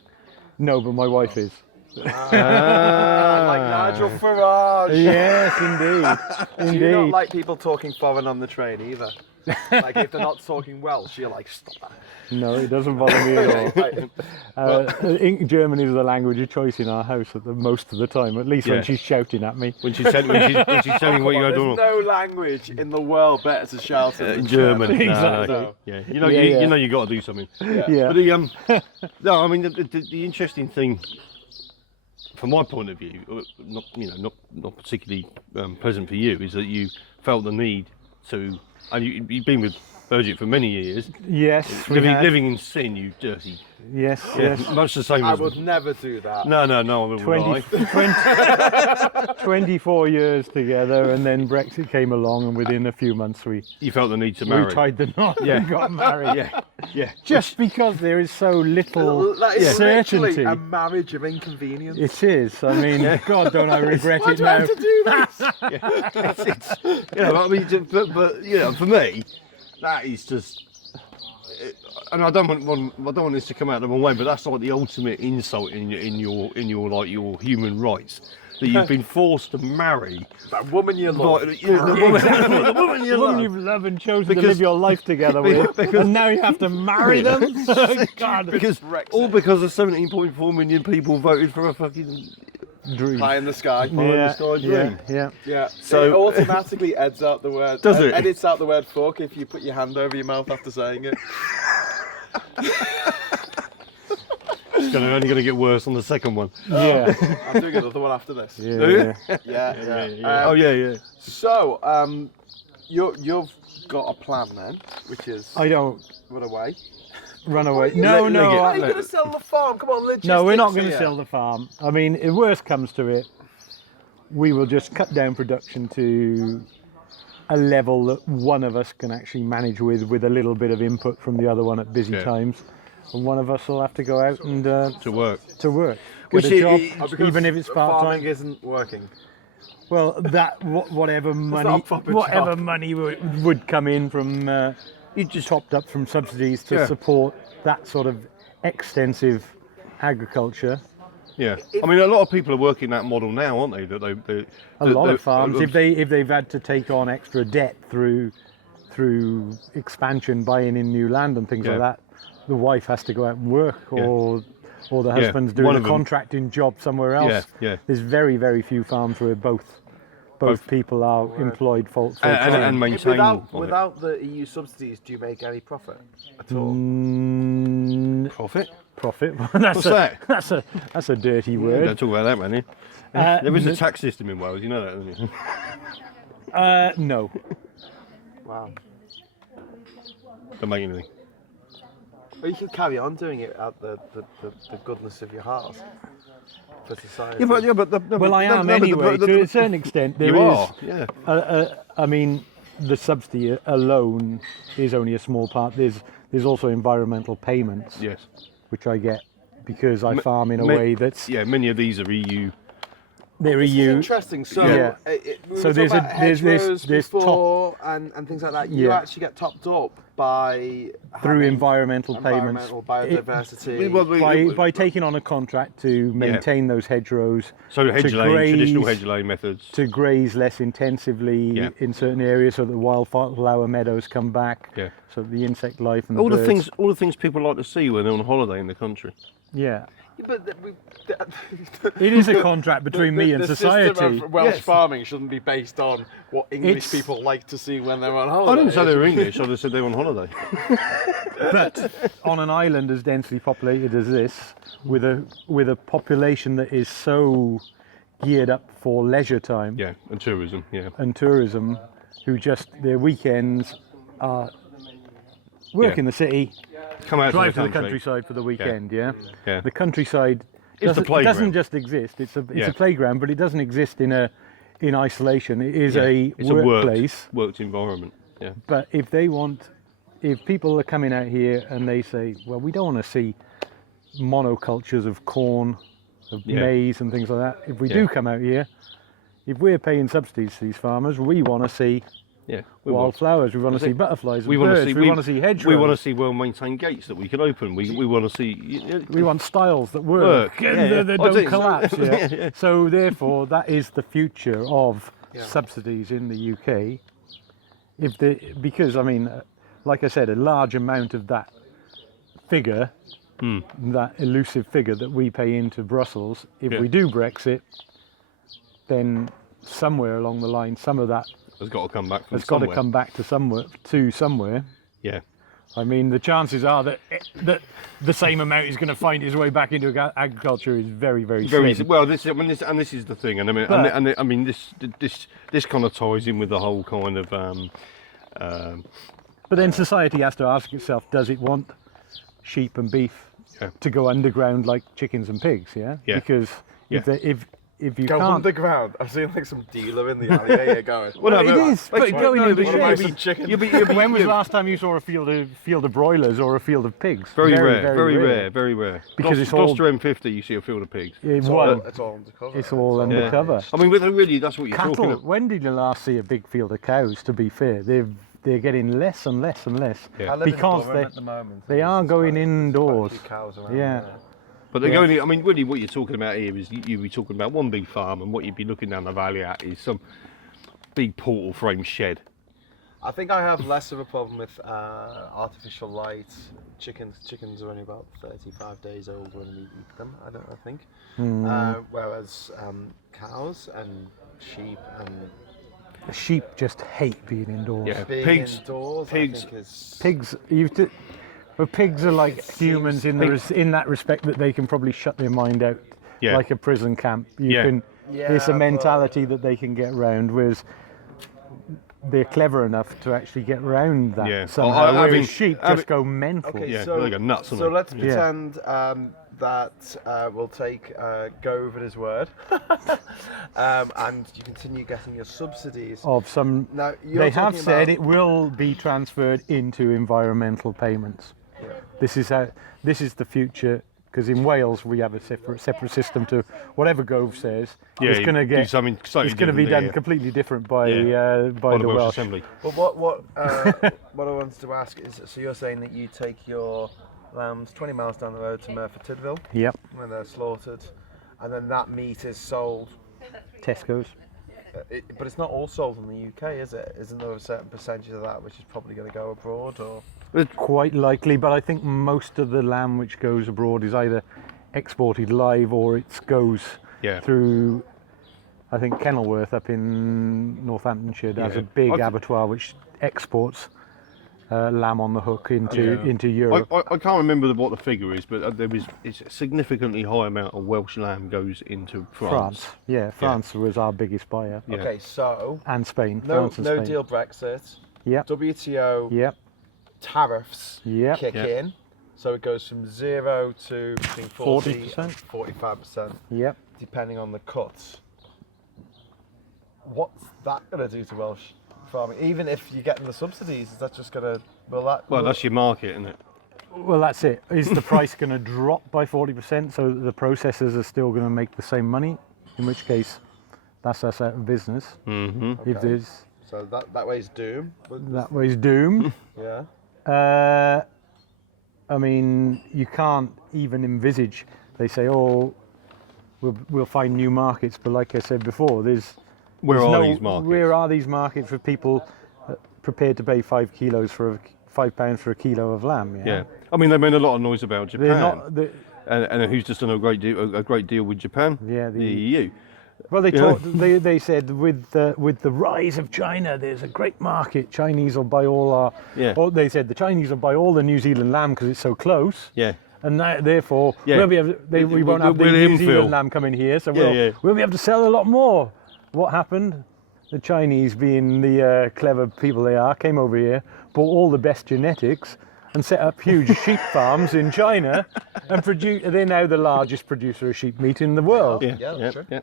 No, but my wife is. Like Nigel Farage. Yes, indeed. Do you not like people talking foreign on the train either? Like if they're not talking Welsh, you're like, stop that. No, it doesn't bother me at all. German is the language of choice in our house at the most of the time, at least when she's shouting at me. when she's telling what you got There's doing. no language in the world better to shout at than German. Exactly. No. Yeah. Yeah. You know you got to do something. Yeah. But no, I mean the interesting thing, from my point of view, not particularly pleasant for you, is that you felt the need to, and you've been with Birgit for many years. Yes. Living in sin, you dirty. Yes. Yeah, Yes. much the same I as. would never do that. No, I would 24 years together, and then Brexit came along, and within a few months You felt the need to marry. we tied the knot and got married. Yeah. Just because there is so little That is literally certainty. a marriage of inconvenience. It is. I mean, God, don't I regret Why it do I now. have to do this? I mean, but for me, that is just. And I don't want this to come out the wrong way, but that's like the ultimate insult in your human rights, that you've been forced to marry That woman you love. the woman you The woman love. you've loved and chosen to Because- live your life together with, and now you have to marry them? God, Because Brexit. all because of 17.4 million people voted for a fucking dream. Pie in the sky. Yeah, sky dream. yeah. Yeah. So- it automatically edits out the word. Does it? Edits out the word fuck if you put your hand over your mouth after saying it. It's only going to get worse on the second one. Yeah. I'm doing another one after this. Yeah. Yeah. Oh yeah. So, you've got a plan then, which is I don't run away. run away. Let- No, let no. get- Are you going to sell the farm? Come on, logistics. No, we're not going to here. sell the farm. I mean, if worst comes to it, we will just cut down production to a level that one of us can actually manage with a little bit of input from the other one at busy Yeah. times. And one of us will have to go out and To work. to work, Which get a job, Because even if it's part farming time. isn't working. Well, that whatever not money, a proper whatever job. money would come in from, you just topped up from subsidies to Yeah. support that sort of extensive agriculture. Yeah. I mean, a lot of people are working that model now, aren't they? A lot of farms, if they've had to take on extra debt through expansion, buying in new land and things Yeah. like that, the wife has to go out and work, Yeah. or the Yeah. husband's One doing a of them. contracting job somewhere else. Yeah. There's very, very few farms where both people are employed full time. and maintain on it. Without the EU subsidies, do you make any profit at all? Profit. Profit. What's that? That's a dirty word. Don't talk about that, man. There is a tax system in Wales, you know that, don't you? No. Wow. Don't make anything. Well, you can carry on doing it out the goodness of your heart for society. Well, I am anyway. To a certain extent, there You is. are, yeah. I mean, the subsidy alone is only a small part. There's also environmental payments, Yes. which I get because I farm in a way that's Yeah, many of these are EU. they're This is EU. interesting. So, Yeah. we So were there's talking a- about there's this- hedgerows this before and things like that. You Yeah. actually get topped up by through having environmental payments. environmental biodiversity. By taking on a contract to maintain those hedgerows, So hedge to laying, traditional graze- hedge laying methods. to graze less intensively Yeah. in certain areas, so that wildflower meadows come back, Yeah. so the insect life and All the birds. things people like to see when they're on holiday in the country. Yeah. But It is a contract between me and the society. system of Welsh Yes. farming shouldn't be based on what English It's- people like to see when they're on I holiday. didn't say they were English. I just said they were on holiday. But on an island as densely populated as this, with a population that is so geared up for leisure time Yeah, and tourism. Yeah. and tourism, who just their weekends are work Yeah. in the city, Come out drive to to the countryside for the weekend. Yeah, Yeah. the countryside It's the doesn't playground. just exist. It's Yeah. a playground, but it doesn't exist in isolation. It is Yeah. a It's workplace. worked environment. Yeah. But if people are coming out here and they say, well, we don't want to see monocultures of corn, of Yeah. maize and things like that. If we Yeah. do come out here, if we're paying subsidies to these farmers, we want to see Yeah. We want- wildflowers, we want to see butterflies and we want birds, to see. we want to see hedgerows. We want to see well-maintained gates that we can open. We want to see. We want styles that work, Yeah, and yeah. that I don't think so. collapse. Yeah. Yeah. So therefore, that is the future of subsidies in the UK. Because I mean, like I said, a large amount of that figure, that elusive figure that we pay into Brussels, if Yeah. we do Brexit, then somewhere along the line, some of that Has got to come back from has got somewhere. to come back to somewhere. Yeah. I mean, the chances are that the same amount is going to find its way back into agriculture is very, very Very slim. well. This is the thing, and I mean, But- and I mean, this kind of ties in with the whole kind of. But then society has to ask itself, does it want sheep and beef Yeah. to go underground like chickens and pigs? Yeah. Yeah. Because Yeah. if you Go can't, underground. I've seen like some dealer in the alleyway going. Well, no, it but- is. But going no, into but the you'll sheds. be- chicken. you'll be- When was the last time you saw a field of broilers or a field of pigs? Very rare, very rare. Because it's all- Gloucester M50, you see a field of pigs. It's all undercover. It's all undercover. I mean, really, that's what you're talking Cattle. about. When did you last see a big field of cows? To be fair, they're getting less and less and less Yeah. I live in because Durham at the moment. they are There's going quite- indoors. there's quite a few cows around Yeah. there. But they're going. I mean, really, what you're talking about here is you'd be talking about one big farm, and what you'd be looking down the valley at is some big portal frame shed. I think I have less of a problem with artificial light. Chickens are only about 35 days old when we eat them. I think. Whereas cows and sheep and Sheep just hate being indoors. Yeah. being Pigs- indoors, pigs- I think is Pigs, pigs are like humans in in that respect that they can probably shut their mind out, Yeah. like a prison camp. Yeah. It's a Yeah, mentality that they can get around, whereas they're clever enough to actually get around that Yeah. somehow. I Whereas mean, sheep having- just go mental. Okay, Yeah, so they go nuts on so them. let's Yeah. pretend that we'll take Gove at his word, and you continue getting your subsidies. Of some, Now you're they have talking said about- it will be transferred into environmental payments. Yeah. This is the future. Because in Wales we have a separate system to whatever Gove says. Yeah, it's going to you do get something slightly it's going to be different done there. completely different by Yeah. by the Welsh. Assembly. But what I wanted to ask is, so you're saying that you take your lambs 20 miles down the road to Merthyr Tydfil Yep, when they're slaughtered, and then that meat is sold. Tesco's. But it's not all sold in the UK, is it? Isn't there a certain percentage of that which is probably going to go abroad, or? Quite likely, but I think most of the lamb which goes abroad is either exported live or it goes Yeah. through. I think Kenilworth up in Northamptonshire has Yeah. a big I've- abattoir which exports lamb on the hook into Yeah. Europe. I can't remember what the figure is, but it's a significantly high amount of Welsh lamb goes into France. Yeah, France was our biggest buyer, Yeah. Okay, so and Spain. no France and Spain. deal Brexit. Yep. WTO Yep. tariffs Yep. kick Yep. in, so it goes from 0 to between 40 and 40%. 45%, Yep. depending on the cuts. What's that going to do to Welsh farming? Even if you're getting the subsidies, is that just going to Well, that's your market, isn't it? Well, that's it. Is the price going to drop by 40% so that the processors are still going to make the same money? In which case, that's us out of business. Mm-hmm. If Okay. there's so that way's doom. But, that way's doom. yeah. I mean, you can't even envisage. They say, "Oh, we'll find new markets," but like I said before, Where there's are no- these markets? Where are these markets for people prepared to pay £5 for a kilo of lamb? Yeah. I mean, they made a lot of noise about Japan. They're not. and who's just done a great deal with Japan, Yeah, the EU. Well, they said with the rise of China, there's a great market. Chinese will buy all our. Yeah. Or they said the Chinese will buy all the New Zealand lamb because it's so close. Yeah. And therefore, Yeah. we'll be able to, we won't have the we'll New infill. Zealand lamb coming here, so we'll be able to sell a lot more. What happened? The Chinese, being the clever people they are, came over here, bought all the best genetics, and set up huge sheep farms in China, and they're now the largest producer of sheep meat in the world. Yeah. Yeah, that's true. Yeah.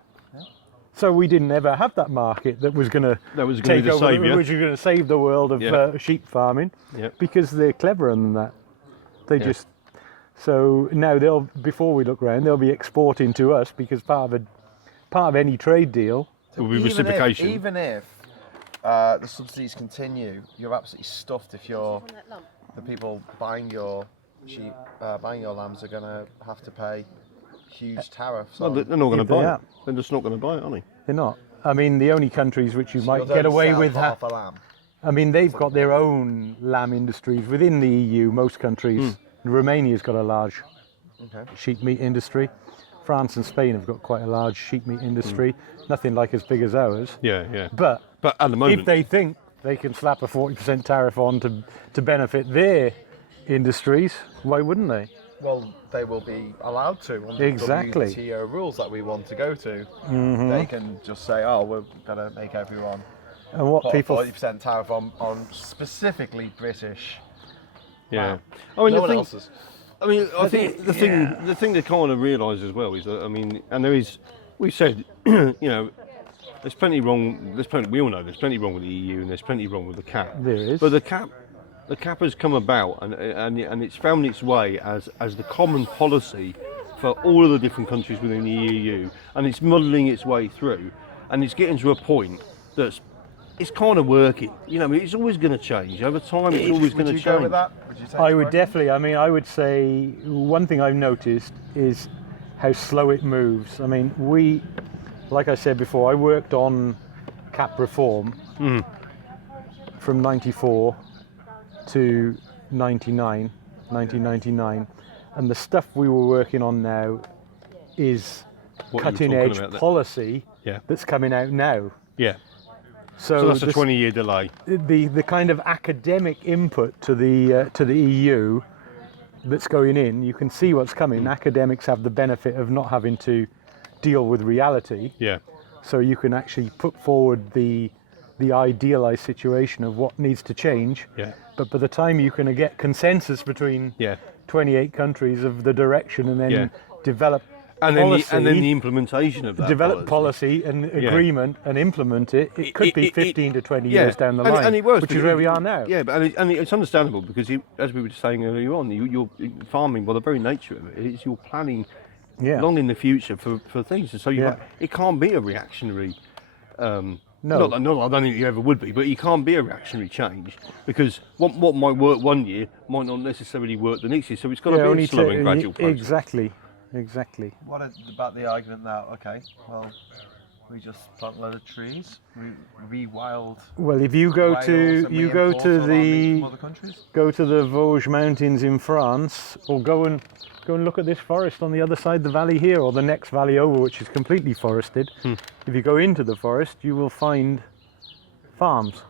So we didn't ever have that market that was going to take be the over, saviour. which was going to save the world of sheep farming, because they're cleverer than that. They just so now before we look around, they'll be exporting to us because part of any trade deal will be reciprocation. Even if the subsidies continue, you're absolutely stuffed if you're the people buying your sheep, buying your lambs are going to have to pay huge tariffs. Well, they're not going to If they buy are. it. They're just not going to buy it, are they? they're not. I mean, the only countries which you might You'll get only away sell with half a lamb. I mean, they've got their own lamb industries within the EU. Most countries, Romania's got a large sheep meat industry. France and Spain have got quite a large sheep meat industry. Nothing like as big as ours. Yeah. But at the moment, if they think they can slap a 40% tariff on to benefit their industries, why wouldn't they? Well, they will be allowed to under Exactly. the WTO rules that we want to go to. They can just say, "Oh, we're going to make everyone And what put people 40% tariff on specifically British." yeah. I mean, No one else's. I mean, I think the thing to kind of realise as well is that, I mean, and there is, we said, you know, there's plenty wrong. We all know there's plenty wrong with the EU and there's plenty wrong with the cap. There is. But the cap has come about and it's found its way as the common policy for all of the different countries within the EU, and it's muddling its way through, and it's getting to a point that's it's kind of working. You know, it's always going to change over time. It's always going to Would you change. go with that? Would you take I it would away? definitely. I mean, I would say one thing I've noticed is how slow it moves. I mean, like I said before, I worked on cap reform from 94 to 1999, and the stuff we were working on now is What you were cutting talking edge about there. policy Yeah. that's coming out now. Yeah. So, So that's a this- 20-year delay. the kind of academic input to the EU that's going in, you can see what's coming. Academics have the benefit of not having to deal with reality, Yeah. so you can actually put forward the idealized situation of what needs to change. Yeah. But by the time you can get consensus between Yeah. 28 countries of the direction and then Yeah. develop And policy, then the implementation of that. develop policy and agreement and implement it, it could be 15 to 20 years down the line, and it works, which is because where we are now. Yeah, but and it's understandable because as we were saying earlier on, you're farming by the very nature of it. It's you're planning Yeah. long in the future for things, and so Yeah. it can't be a reactionary. No. I don't think you ever would be, but you can't be a reactionary change because what might work one year might not necessarily work the next year. So it's got to be a only slow and gradual process. Exactly. What about the argument now? Okay, well, we just plant a load of trees, rewild. Well, if you go Wales to and you we go import to all our meat the from other countries? go to the Vosges Mountains in France, or go and look at this forest on the other side of the valley here, or the next valley over, which is completely forested. If you go into the forest, you will find farms.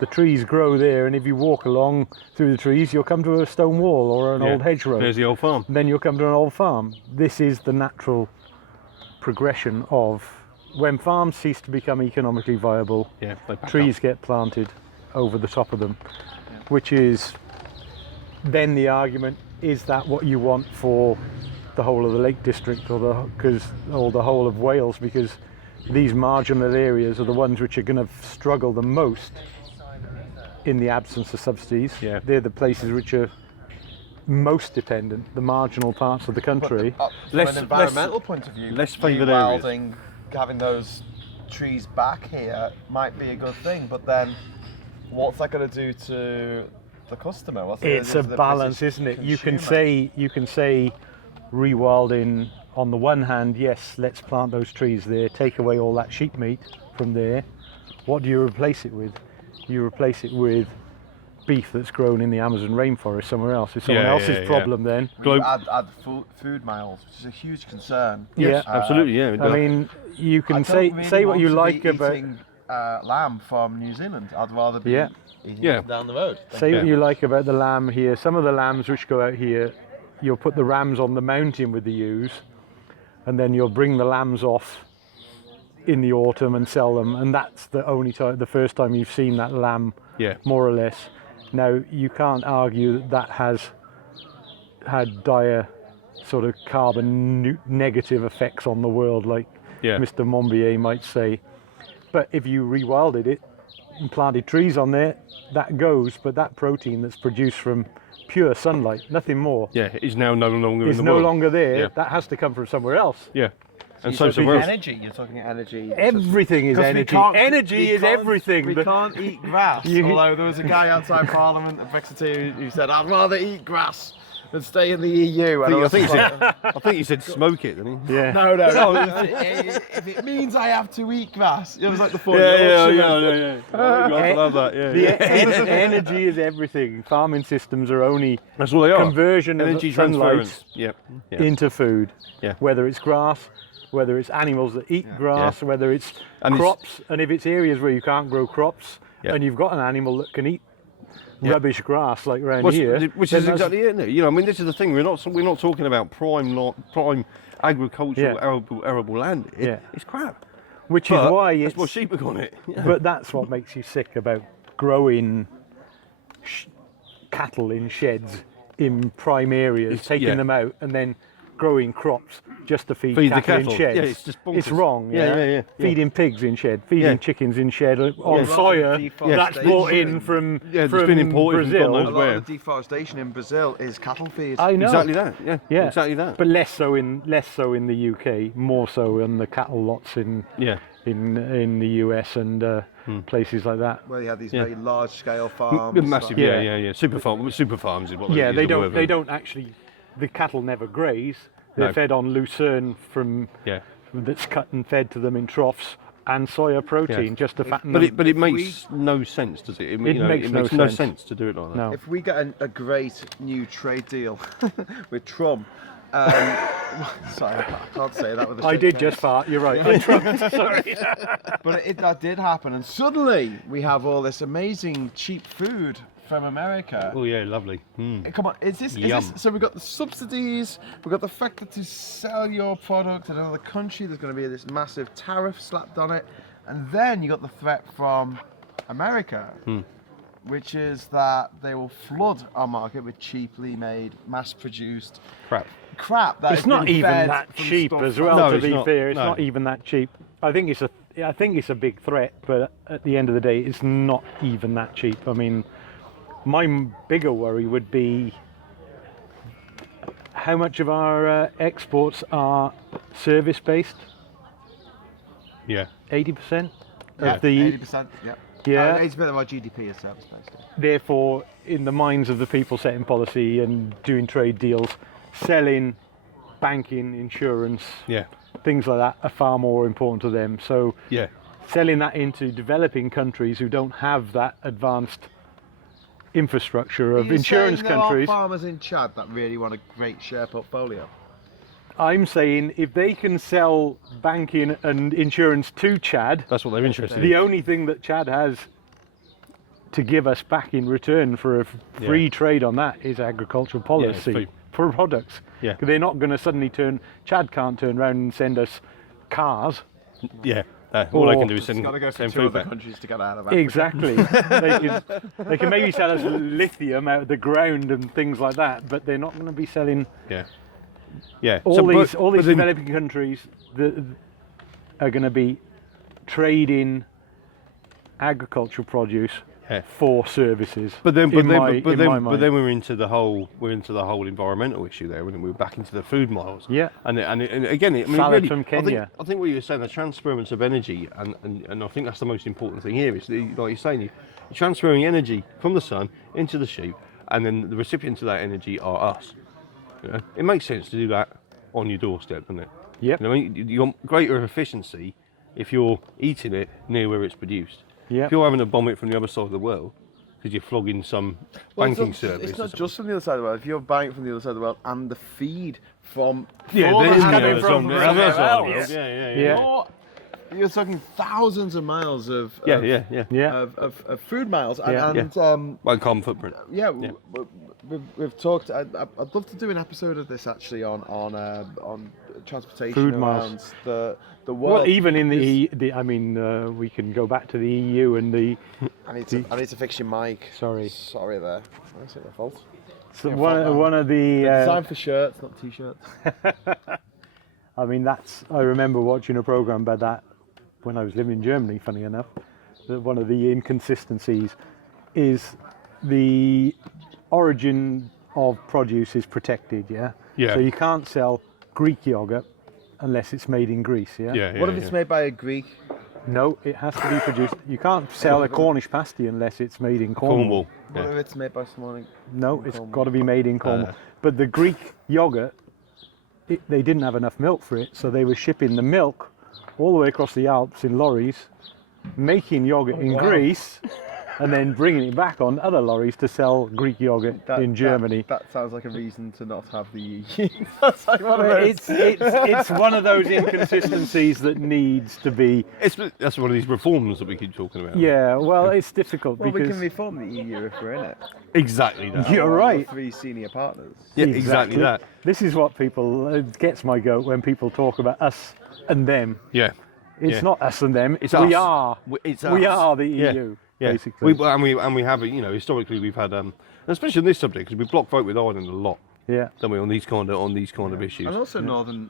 The trees grow there, and if you walk along through the trees, you'll come to a stone wall or an old hedgerow. There's the old farm. Then you'll come to an old farm. This is the natural progression of when farms cease to become economically viable. Yeah, they pack Trees get planted over the top of them, which is then the argument: is that what you want for the whole of the Lake District, or the whole of Wales? Because these marginal areas are the ones which are going to struggle the most in the absence of subsidies. Yeah. They're the places which are most dependent, the marginal parts of the country. From Less- an environmental point of view, less favoured areas. rewilding, having those trees back here might be a good thing, but then what's that going to do to the customer? What's it gonna It's do a to the balance, British isn't it? You consumer? can say rewilding on the one hand, yes, let's plant those trees there, take away all that sheep meat from there. What do you replace it with? You replace it with beef that's grown in the Amazon rainforest somewhere else. It's someone else's problem then. We add food miles, which is a huge concern. Yes, absolutely. Yeah. I mean, you can I don't say really what you want to like be about. eating, lamb from New Zealand. I'd rather be eating it down the road. Say what you like about the lamb here. Some of the lambs which go out here, you'll put the rams on the mountain with the ewes, and then you'll bring the lambs off in the autumn and sell them, and that's the only time, the first time you've seen that lamb, more or less. Now, you can't argue that that has had dire sort of carbon negative effects on the world, like Mr. Mombier might say. But if you rewilded it and planted trees on there, that goes. But that protein that's produced from pure sunlight, nothing more, is now no longer is in the no world. longer there. That has to come from somewhere else. And so somewhere else. energy. You're talking energy. Everything is energy. Energy is everything. We can't eat grass. Although there was a guy outside Parliament, a Brexiteer, who said, "I'd rather eat grass than stay in the EU." I think you said smoke it, didn't he? Yeah. No. If it means I have to eat grass, it was like the thought. I love that. Energy is everything. Farming systems are only That's what they are. conversion Energy of sunlight transference. into food. Yeah. Whether it's grass, whether it's animals that eat grass, whether it's And crops, and if it's areas where you can't grow crops, and you've got an animal that can eat rubbish grass like around here, which is exactly it. Isn't it? You know, I mean, this is the thing. We're not talking about prime agricultural arable land. It's crap. Which is why that's what sheep are on it. But that's what makes you sick about growing cattle in sheds in prime areas, taking them out, and then growing crops just to feed cattle in sheds. Yeah, it's just bonkers. It's wrong. Feeding pigs in shed, feeding chickens in shed on soya that's brought in from it's been imported Brazil. from A lot of the deforestation in Brazil is cattle feed. I know exactly that. Yeah, exactly that. But less so in the UK, more so in the cattle lots in the US and places like that. Where they have these very large scale farms. Massive, super farms is what they don't actually. The cattle never graze. They're fed on lucerne from that's cut and fed to them in troughs, and soya protein just to fatten them. But it makes no sense, does it? It makes no sense to do it like that. No. If we get a great new trade deal with Trump, sorry, I can't say that with a I straight did face. just fart. You're right. Sorry. But that did happen, and suddenly we have all this amazing cheap food from America. Oh yeah, lovely. Come on, is this so we've got the subsidies, we've got the fact that to sell your product in another country there's going to be this massive tariff slapped on it, and then you got the threat from America, which is that they will flood our market with cheaply made, mass-produced crap that It's not even that cheap as well. No, to it's be not. fair, it's No. not even that cheap. I think it's a big threat, but at the end of the day, it's not even that cheap. I mean, my bigger worry would be how much of our exports are service-based. 80% of the 80%. Yeah. 80% of our GDP is service-based. Therefore, in the minds of the people setting policy and doing trade deals, selling, banking, insurance, things like that are far more important to them. So selling that into developing countries who don't have that advanced infrastructure of insurance countries. There are farmers in Chad that really want a great share portfolio. I'm saying if they can sell banking and insurance to Chad, That's what they're interested in. the only thing that Chad has to give us back in return for a free trade on that is agricultural policy for products. They're not going to suddenly Chad can't turn around and send us cars. All they can do is It's got to go through 2 other countries to get out of Africa. Exactly. they can maybe sell us lithium out of the ground and things like that, but they're not going to be selling all these developing countries that are going to be trading agricultural produce for services. But then in my we're into the whole environmental issue there, and we're back into the food miles. And again, I mean, Salad really, from Kenya. I think what you're saying, the transference of energy, and I think that's the most important thing here. Is like you're saying, you're transferring energy from the sun into the sheep, and then the recipients of that energy are us. You know? It makes sense to do that on your doorstep, doesn't it? Yep. You know, I mean, you want greater efficiency if you're eating it near where it's produced. Yep. If you're having to bomb it from the other side of the world, because you're flogging some Well, banking it's service. It's or not something. just from the other side of the world. If you're buying it from the other side of the world and the feed from Yeah, for there the is coming some from there. somewhere That's what I else. was. Yeah. Yeah. You're talking thousands of miles of Yeah. of food miles Yeah. and One carbon footprint. we've talked. I'd love to do an episode of this actually on transportation Food around miles. the world. Well, even in I mean, we can go back to the EU and the. I need to fix your mic. Sorry. Sorry there. That's not my fault. So one of the. Designed for shirts, not t-shirts. I mean, I remember watching a program about that when I was living in Germany, funny enough, that one of the inconsistencies is the origin of produce is protected, yeah? Yeah. So you can't sell Greek yogurt unless it's made in Greece, yeah? What if it's made by a Greek? No, it has to be produced. You can't sell a Cornish pasty unless it's made in Cornwall. What if it's made by someone in No, it's Cornwall? got to be made in Cornwall. But the Greek yogurt, they didn't have enough milk for it, so they were shipping the milk all the way across the Alps in lorries, making yogurt in Greece, and then bringing it back on other lorries to sell Greek yogurt in Germany. That sounds like a reason to not have the EU. That's like one of those. It's one of those inconsistencies that needs to be. That's one of these reforms that we keep talking about. Yeah, well, it's difficult Well, we because can reform the EU if we're in it. Exactly that. You're right. 3 senior partners. Yeah, exactly that. This is what people it gets my goat when people talk about us and them. Yeah. It's not us and them. It's we us. are. It's We us. are the Yeah. EU. Yeah. Basically. We have historically we've had especially on this subject because we block vote with Ireland a lot, Yeah. don't we, on these kind of issues. And also Northern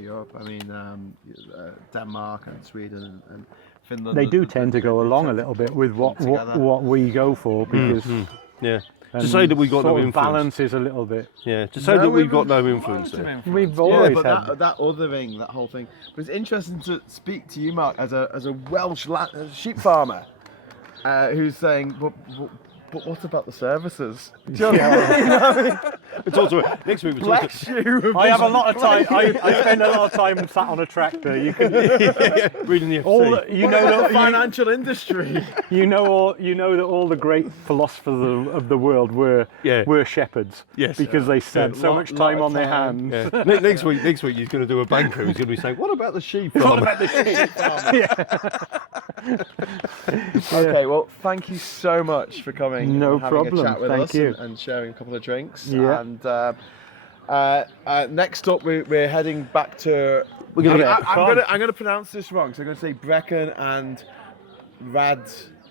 Europe. I mean, Denmark and Sweden and Finland. They do tend to go along a little bit with what we go for because Yeah. To and say that we've got no sort of influence. balances a little bit. Yeah. To say that we've got no influence there. We've Yeah, always but had. that othering, that whole thing. But it's interesting to speak to you, Mark, as a Welsh sheep farmer, who's saying, but what about the services? Do you know what I mean? We talked about next week. We talked Bless you. I have a lot of time. I spend a lot of time sat on a tractor. You can reading the all FC. you know the that financial industry. you know that all the great philosophers of the world were shepherds. Yes. Because they spent so much time on their hands. Yeah. Next week he's going to do a banker who's going to be saying, "What about the sheep?" What about the sheep? Okay, well, thank you so much for coming No and having problem, a chat with thank us you. and sharing a couple of drinks. Yeah. And next up, we're heading back to. We're gonna get I'm gonna pronounce this wrong, so I'm gonna say Brecon and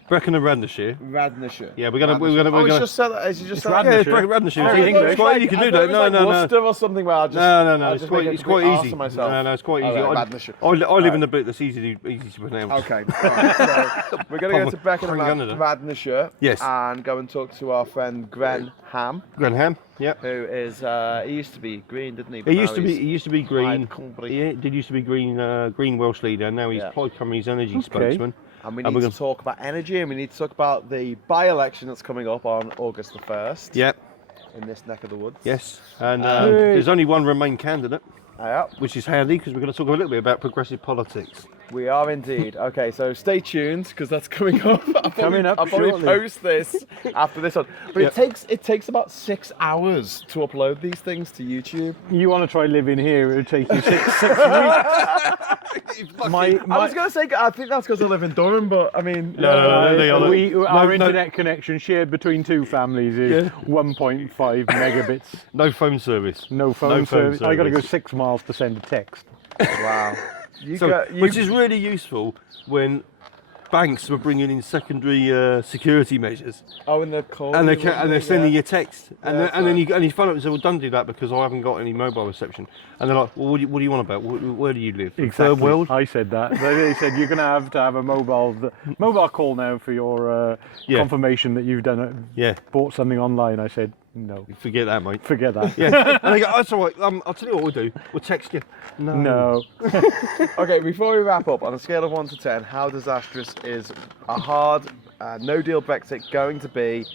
Brecon and Radnorshire. Radnorshire. Yeah, we're gonna. Oh, it's just said that. It's just said that. Yeah, it's Radnorshire. Very English. It's quite, you can do that. No. Worcester or something where I'll just. No. I'll It's just quite. make a It's quite complete arse easy. of myself. No, it's quite easy. Alright, Radnorshire. I live in the bit that's easy to pronounce. Okay. Right, so we're going to go to Brecon and Canada. Radnorshire. Yes. And go and talk to our friend Gren Ham, Grenham. Yep. who is he used to be green, didn't he? He But now used to be. he's He used to be green. Plaid Cymru. He did used to be green. Green Welsh leader. Now he's Yeah. Plaid Cymru's energy spokesman. And we And need we're to talk about energy, and we need to talk about the by-election that's coming up on August the 1st Yep. in this neck of the woods. Yes. And there's only one Remain candidate, Yeah, which is handy because we're going to talk a little bit about progressive politics. we are indeed. Okay, so stay tuned because that's coming up. I'll probably shortly. post this after this one. But it takes about 6 hours to upload these things to YouTube. You want to try living here? It would take you six weeks. I was going to say, I think that's because I live in Durham, but I mean... Our internet connection shared between two families is 1.5 megabits. No phone service. No phone service. I got to go 6 miles to send a text. Wow. Which is really useful when banks were bringing in secondary security measures, Oh, in the call. and they're sending you text, and Yeah, then you find out and say, "Well, don't do that because I haven't got any mobile reception." And they're like, "Well, what do you want about? Where do you live? Third world?" I said that. They said you're going to have a mobile call now for your confirmation that you've done bought something online. I said no. Forget that, mate. Forget that. Yeah, and they go, "That's all right. I'll tell you what we'll do. We'll text you." No. Okay, before we wrap up, on a scale of 1 to 10, how disastrous is a hard no-deal Brexit going to be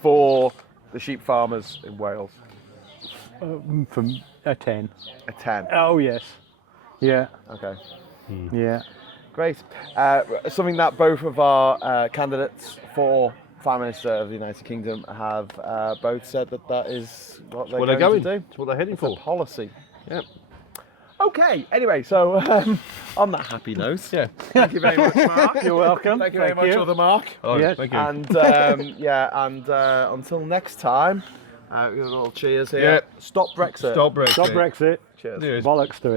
for the sheep farmers in Wales? From a 10. A 10. Oh yes. Yeah. Okay, Yeah. great. Something that both of our candidates for Prime Minister of the United Kingdom have both said that is what they're Well, going they're going. to do. That's what they're heading It's a for. policy. Yeah. Okay, anyway, so on that happy note, Yeah. thank you very much, Mark. You're welcome. Thank you very much, other Mark. Oh, Yeah. thank you. And until next time, we have a little cheers here. Yeah. Stop Brexit. Stop Brexit. Stop Brexit. Cheers. Cheers. Bollocks to it.